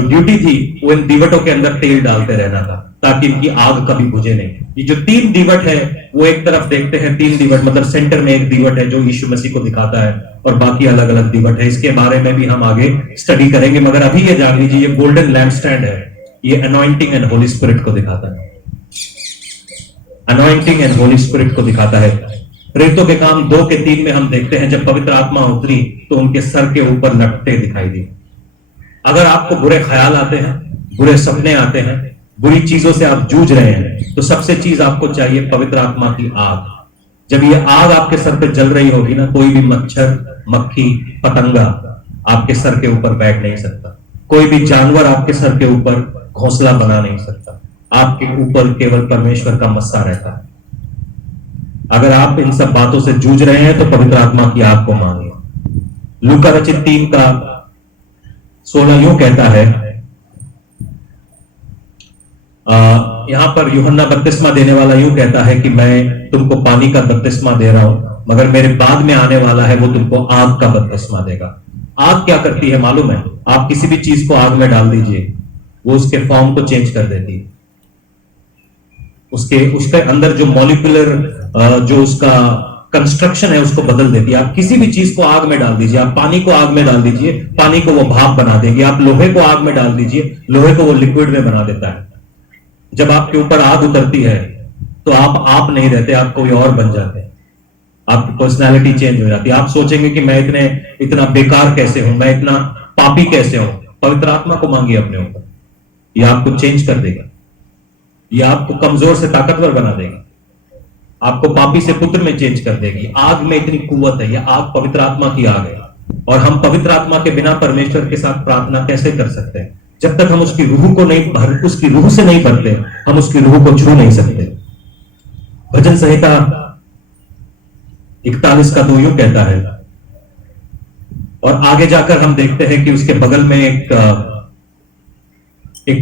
ड्यूटी थी, वो इन दीवटों के अंदर तेल डालते रहना था ताकि इनकी आग कभी बुझे नहीं। ये जो 3 दीवट है, वो एक तरफ देखते हैं 3 दीवट, मतलब सेंटर में एक दीवट है जो यीशु मसीह को दिखाता है और बाकी अलग अलग दीवट है। इसके बारे में भी हम आगे स्टडी करेंगे, मगर अभी ये जान लीजिए, ये गोल्डन लैम्पस्टैंड है, ये अनॉइंटिंग एंड होली स्पिरिट को दिखाता है। अनॉइंटिंग एंड होली स्पिरिट को दिखाता है। प्रेरितों के काम 2 के 3 में हम देखते हैं, जब पवित्र आत्मा उतरी तो उनके सर के ऊपर लपटे दिखाई दी। अगर आपको बुरे ख्याल आते हैं, बुरे सपने आते हैं, बुरी चीजों से आप जूझ रहे हैं, तो सबसे चीज आपको चाहिए पवित्र आत्मा की आग। जब ये आग आपके सर पे जल रही होगी ना, कोई भी मच्छर, मक्खी, पतंगा आपके सर के ऊपर बैठ नहीं सकता। कोई भी जानवर आपके सर के ऊपर घोंसला बना नहीं सकता। आपके ऊपर केवल परमेश्वर का मस्सा रहता है। अगर आप इन सब बातों से जूझ रहे हैं, तो पवित्र आत्मा की आग को मांगिए। लूका रचित 3 का 16 यूं कहता है, यहां पर यूहन्ना बपतिस्मा देने वाला यूं कहता है कि मैं तुमको पानी का बपतिस्मा दे रहा हूं, मगर मेरे बाद में आने वाला है, वो तुमको आग का बपतिस्मा देगा। आग क्या करती है मालूम है? आप किसी भी चीज को आग में डाल दीजिए, वो उसके फॉर्म को चेंज कर देती है। उसके अंदर जो मॉलिक्यूलर जो उसका कंस्ट्रक्शन है, उसको बदल देती है। आप किसी भी चीज को आग में डाल दीजिए, आप पानी को आग में डाल दीजिए, पानी को वो भाप बना देगी। आप लोहे को आग में डाल दीजिए, लोहे को वो लिक्विड में बना देता है। जब आपके ऊपर आग उतरती है, तो आप नहीं रहते, आप कोई और बन जाते हैं। आपकी पर्सनैलिटी चेंज हो जाती है। आप सोचेंगे कि मैं इतना बेकार कैसे हूं, मैं इतना पापी कैसे हूं। पवित्र आत्मा को मांगिए अपने ऊपर, ये आपको चेंज कर देगा। ये आपको कमजोर से ताकतवर बना देगी, आपको पापी से पुत्र में चेंज कर देगी। आग में इतनी कुव्वत है, यह आग पवित्र आत्मा की आग है। और हम पवित्र आत्मा के बिना परमेश्वर के साथ प्रार्थना कैसे कर सकते हैं? जब तक हम उसकी रूह को नहीं उसकी रूह से नहीं भरते, हम उसकी रूह को छू नहीं सकते। भजन संहिता 41 का 2 यूं कहता है, और आगे जाकर हम देखते हैं कि उसके बगल में एक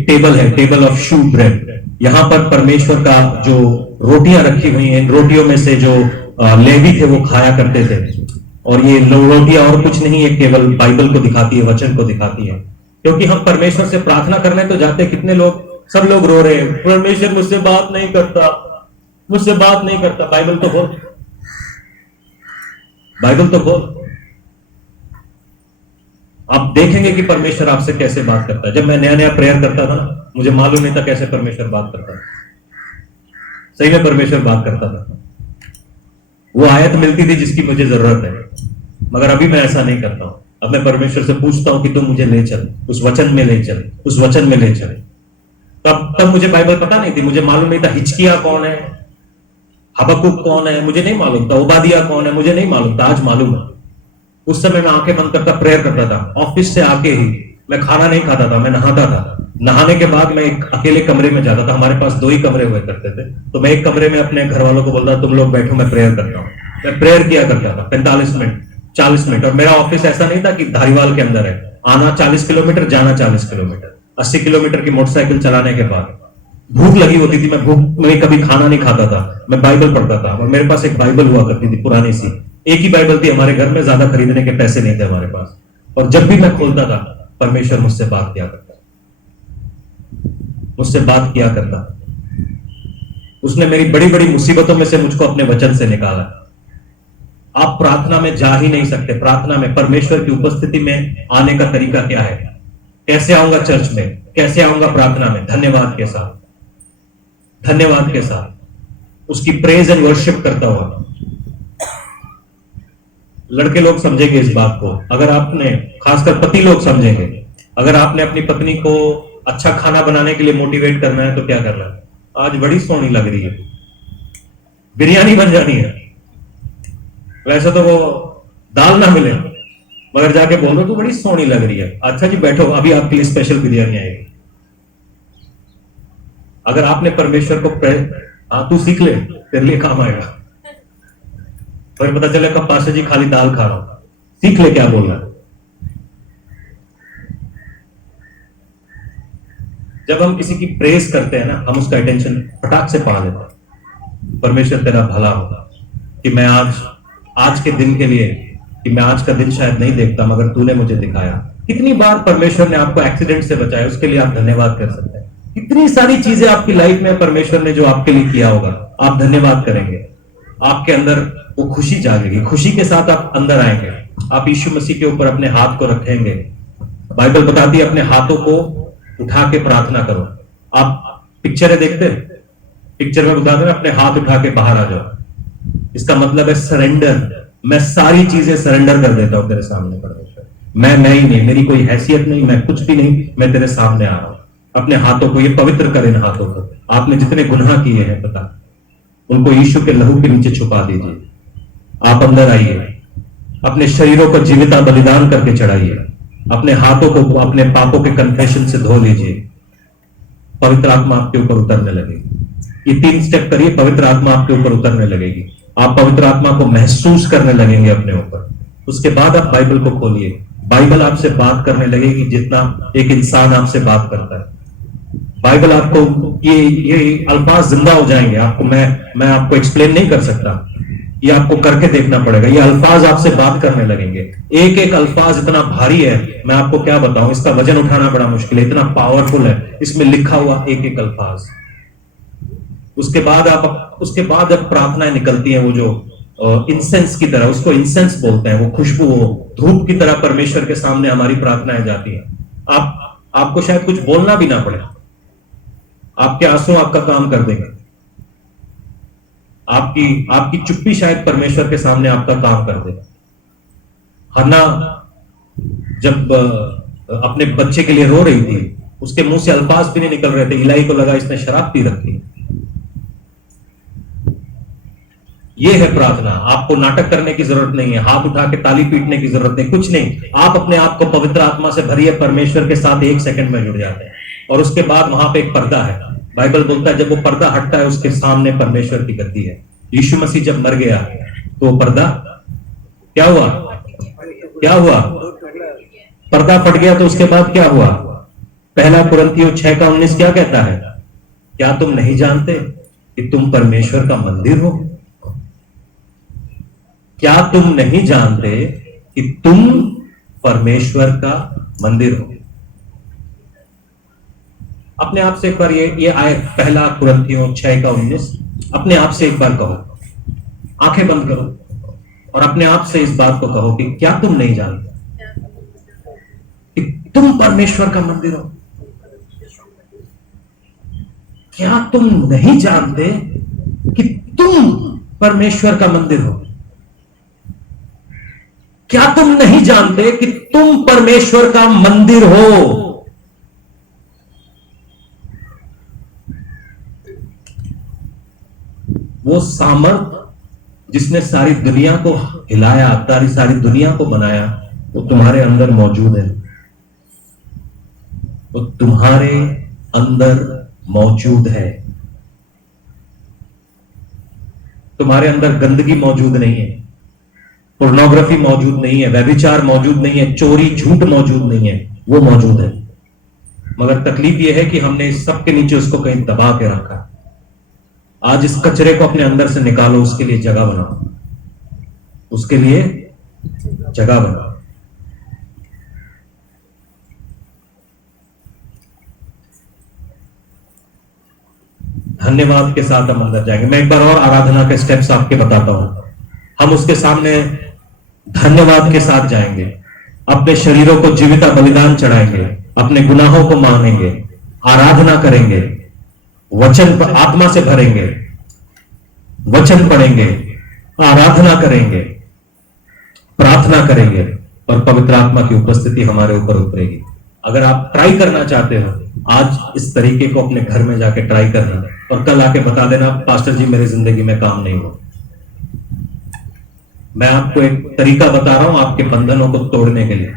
टेबल है, टेबल ऑफ शू ब्रेड। यहां पर परमेश्वर का जो रोटियां रखी हुई हैं, रोटियों में से जो लेवी थे वो खाया करते थे। और ये रोटियां और कुछ नहीं है, केवल बाइबल को दिखाती है, वचन को दिखाती है। क्योंकि हम परमेश्वर से प्रार्थना करने तो जाते, कितने लोग, सब लोग रो रहे हैं, परमेश्वर मुझसे बात नहीं करता, मुझसे बात नहीं करता। बाइबल तो बोल, बाइबल तो बोल। आप देखेंगे कि परमेश्वर आपसे कैसे बात करता है। जब मैं नया नया प्रेयर करता था ना, मुझे मालूम नहीं था कैसे परमेश्वर बात करता है। सही में परमेश्वर बात करता था। वो आयत मिलती थी जिसकी मुझे जरूरत है, मगर अभी मैं ऐसा नहीं करता हूं। अब मैं परमेश्वर से पूछता हूं कि तुम मुझे ले चल, उस वचन में ले चल, उस वचन में ले चल। तब मुझे बाइबल पता नहीं थी, मुझे मालूम नहीं था हिजकिय्याह कौन है, हबक्कुक कौन है, मुझे नहीं मालूम था। ओबादिया कौन है, मुझे नहीं मालूम था। आज मालूम है। उस समय मैं आंखें बंद करता प्रेयर करता था। ऑफिस से आके ही मैं खाना नहीं खाता था, मैं नहाता था। नहाने के बाद मैं एक अकेले कमरे में जाता था। हमारे पास 2 ही कमरे हुए करते थे, तो मैं एक कमरे में अपने घर वालों को बोलता, तुम लोग बैठो, मैं प्रेयर करता हूँ। मैं प्रेयर किया करता था 45 मिनट, 40 मिनट। और मेरा ऑफिस ऐसा नहीं था कि धारीवाल के अंदर है, आना 40 किलोमीटर, जाना 40 किलोमीटर, 80 किलोमीटर की मोटरसाइकिल चलाने के बाद भूख लगी होती थी। मैं कभी खाना नहीं खाता था, मैं बाइबल पढ़ता था। और मेरे पास एक बाइबल हुआ करती थी, पुरानी सी, एक ही बाइबल थी हमारे घर में, ज्यादा खरीदने के पैसे नहीं थे हमारे पास। और जब भी मैं खोलता था, परमेश्वर मुझसे बात किया करता, मुझसे बात किया करता। उसने मेरी बड़ी बड़ी मुसीबतों में से मुझको अपने वचन से निकाला। आप प्रार्थना में जा ही नहीं सकते। प्रार्थना में परमेश्वर की उपस्थिति में आने का तरीका क्या है? कैसे आऊंगा चर्च में, कैसे आऊंगा प्रार्थना में? धन्यवाद के साथ, धन्यवाद के साथ, उसकी प्रेज एंड वर्शिप करता हुआ। लड़के लोग समझेंगे इस बात को, अगर आपने, खासकर पति लोग समझेंगे, अगर आपने अपनी पत्नी को अच्छा खाना बनाने के लिए मोटिवेट करना है, तो क्या करना है? आज बड़ी सोहनी लग रही है, बिरयानी बन जानी है। वैसे तो वो दाल ना मिले, मगर जाके बोलो तो बड़ी सोहनी लग रही है। अच्छा जी बैठो, अभी आपके लिए स्पेशल बिरयानी आएगी। अगर आपने परमेश्वर को तू सीख ले, तेरे लिए काम आएगा। फिर पता चले कब पाशा जी खाली दाल खा रहा हूं, सीख ले क्या बोल रहा है। जब हम किसी की प्रेज करते हैं ना, हम उसका अटेंशन फटाक से पा लेते हैं। परमेश्वर तेरा भला होगा कि मैं आज के दिन के लिए, कि मैं आज का दिन शायद नहीं देखता मगर तूने मुझे दिखाया। कितनी बार परमेश्वर ने आपको एक्सीडेंट से बचाया, उसके लिए आप धन्यवाद कर सकते हैं। कितनी सारी चीजें आपकी लाइफ में परमेश्वर ने जो आपके लिए किया होगा, आप धन्यवाद करेंगे। आपके अंदर वो खुशी जागेगी, खुशी के साथ आप अंदर आएंगे। आप यीशु मसीह के ऊपर अपने हाथ को रखेंगे। बाइबल बताती है अपने हाथों को उठा के प्रार्थना करो। आप पिक्चरें देखते हैं, पिक्चर में बताते हैं अपने हाथ उठा के बाहर आ जाओ। इसका मतलब है सरेंडर। मैं सारी चीजें सरेंडर कर देता हूं तेरे सामने परमेश्वर। मैं ही नहीं, मेरी कोई हैसियत नहीं, मैं कुछ भी नहीं, मैं तेरे सामने आ रहा हूं। अपने हाथों को ये पवित्र कर, इन हाथों को। आपने जितने गुनाह किए हैं पता, उनको यीशु के लहू के नीचे छुपा दीजिए। आप अंदर आइए, अपने शरीरों को जीविता बलिदान करके चढ़ाइए। अपने हाथों को अपने पापों के कन्फेशन से धो लीजिए। पवित्र आत्मा आपके ऊपर उतरने लगेगी। ये 3 स्टेप करिए, पवित्र आत्मा आपके ऊपर उतरने लगेगी। आप पवित्र आत्मा को महसूस करने लगेंगे अपने ऊपर। उसके बाद आप बाइबल को खोलिए। बाइबल आपसे बात करने लगेगी जितना एक इंसान आपसे बात करता है। बाइबल आपको ये अल्फाज जिंदा हो जाएंगे। आपको मैं आपको एक्सप्लेन नहीं कर सकता, ये आपको करके देखना पड़ेगा। ये अल्फाज आपसे बात करने लगेंगे। एक एक अल्फाज इतना भारी है, मैं आपको क्या बताऊं, इसका वजन उठाना बड़ा मुश्किल है, इतना पावरफुल है इसमें लिखा हुआ एक एक अल्फाज। उसके बाद अब प्रार्थनाएं निकलती हैं, वो जो इंसेंस की तरह, उसको इंसेंस बोलते हैं, वो खुशबू, वो धूप की तरह परमेश्वर के सामने हमारी प्रार्थनाएं जाती हैं। आपको शायद कुछ बोलना भी ना पड़े, आपके आंसू आपका काम कर देंगे। आपकी चुप्पी शायद परमेश्वर के सामने आपका काम कर देगा। हन्ना जब अपने बच्चे के लिए रो रही थी, उसके मुंह से अल्फाज भी नहीं निकल रहे थे। इलाई को लगा इसने शराब पी रखी। ये है प्रार्थना। आपको नाटक करने की जरूरत नहीं है, हाथ उठा के ताली पीटने की जरूरत नहीं, कुछ नहीं। आप अपने आप को पवित्र आत्मा से भरिए, परमेश्वर के साथ 1 सेकंड में जुड़ जाते हैं। और उसके बाद वहां पे एक पर्दा है। बाइबल बोलता है जब वो पर्दा हटता है, उसके सामने परमेश्वर की गद्दी है। यीशु मसीह जब मर गया तो वो पर्दा क्या हुआ? पर्दा फट गया। तो उसके बाद क्या हुआ? पहला कुरिन्थियों 6:19 क्या कहता है? क्या तुम नहीं जानते कि तुम परमेश्वर का मंदिर हो? क्या तुम नहीं जानते कि तुम परमेश्वर का मंदिर हो? अपने आप से एक बार ये आयत, पहला कुरिन्थियों 6:19, अपने आप से एक बार कहो। आंखें बंद करो और अपने आप से इस बात को कहो कि क्या तुम नहीं जानते कि तुम परमेश्वर का मंदिर हो? क्या तुम नहीं जानते कि तुम परमेश्वर का मंदिर हो? क्या तुम नहीं जानते कि तुम परमेश्वर का मंदिर हो? वो सामर्थ जिसने सारी दुनिया को हिलाया, सारी दुनिया को बनाया, वो तुम्हारे अंदर मौजूद है। वो तुम्हारे अंदर मौजूद है। तुम्हारे अंदर गंदगी मौजूद नहीं है, पोर्नोग्राफी मौजूद नहीं है, व्यभिचार मौजूद नहीं है, चोरी झूठ मौजूद नहीं है। वो मौजूद है, मगर तकलीफ यह है कि हमने इस सब के नीचे उसको कहीं दबा के रखा। आज इस कचरे को अपने अंदर से निकालो, उसके लिए जगह बनाओ, उसके लिए जगह बनाओ। धन्यवाद के साथ हम अंदर जाएंगे। मैं एक बार और आराधना के स्टेप्स आपके बताता हूं। हम उसके सामने धन्यवाद के साथ जाएंगे, अपने शरीरों को जीविता बलिदान चढ़ाएंगे, अपने गुनाहों को मानेंगे, आराधना करेंगे, वचन पर आत्मा से भरेंगे, वचन पढ़ेंगे, आराधना करेंगे, प्रार्थना करेंगे और पवित्र आत्मा की उपस्थिति हमारे ऊपर उतरेगी। अगर आप ट्राई करना चाहते हो, आज इस तरीके को अपने घर में जाके ट्राई करना और कल आके बता देना, पास्टर जी मेरी जिंदगी में काम नहीं हो। मैं आपको एक तरीका बता रहा हूं आपके बंधनों को तोड़ने के लिए।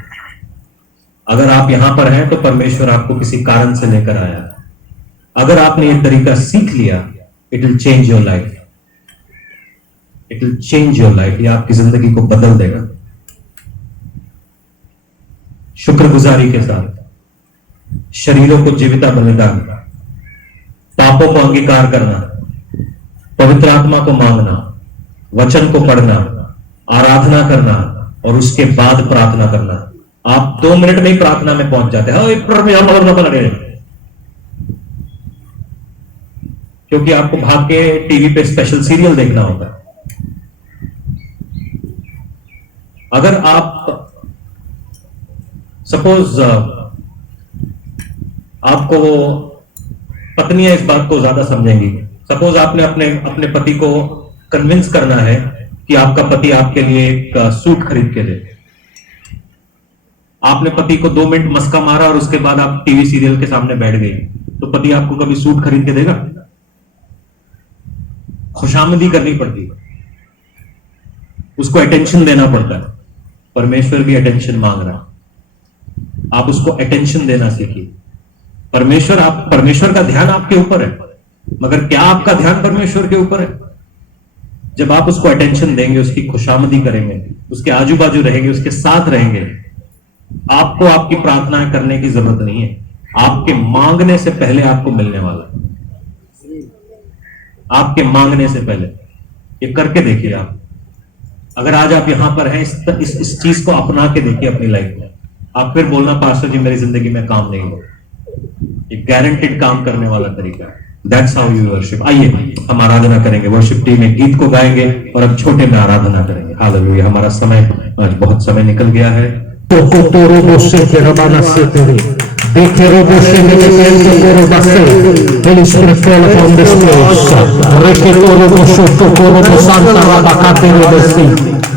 अगर आप यहां पर हैं तो परमेश्वर आपको किसी कारण से लेकर आया। अगर आपने ये तरीका सीख लिया, it will change your life, it will change your life. ये आपकी जिंदगी को बदल देगा। शुक्रगुजारी के साथ, शरीरों को जीविता बलिदान, पापों को अंगीकार करना, पवित्र आत्मा को मांगना, वचन को पढ़ना, आराधना करना और उसके बाद प्रार्थना करना। आप 2 मिनट में ही प्रार्थना में पहुंच जाते हैं, क्योंकि आपको भाग के टीवी पे स्पेशल सीरियल देखना होता है। अगर आप सपोज आपको पत्नियां इस बात को ज्यादा समझेंगी। सपोज आपने अपने पति को कन्विंस करना है कि आपका पति आपके लिए एक सूट खरीद के दे। आपने पति को 2 मिनट मस्का मारा और उसके बाद आप टीवी सीरियल के सामने बैठ गई, तो पति आपको कभी सूट खरीद के देगा? खुशामदी करनी पड़ती है, उसको अटेंशन देना पड़ता है। परमेश्वर भी अटेंशन मांग रहा है, आप उसको अटेंशन देना सीखिए। परमेश्वर का ध्यान आपके ऊपर है, मगर क्या आपका ध्यान परमेश्वर के ऊपर है? जब आप उसको अटेंशन देंगे, उसकी खुशामदी करेंगे, उसके आजू बाजू रहेंगे, उसके साथ रहेंगे, आपको आपकी प्रार्थनाएं करने की जरूरत नहीं है। आपके मांगने से पहले आपको मिलने वाला है। आपके मांगने से पहले ये करके देखिए। आप अगर आज आप यहां पर हैं, इस चीज को अपना के देखिए अपनी लाइफ में। आप फिर बोलना पास्टर जी मेरी जिंदगी में काम नहीं हो। ये गारंटेड काम करने वाला तरीका है। That's how you worship. आइए हम आराधना करेंगे, वर्शिप टीम में गीत को गाएंगे और अब छोटे में आराधना करेंगे। हालेलुया। हमारा समय आज बहुत समय निकल गया है। Holy Spirit fall upon this place.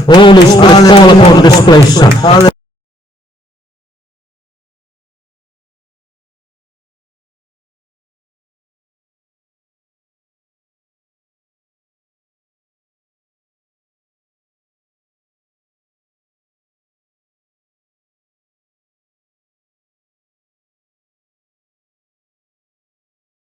Holy Spirit fall upon this place.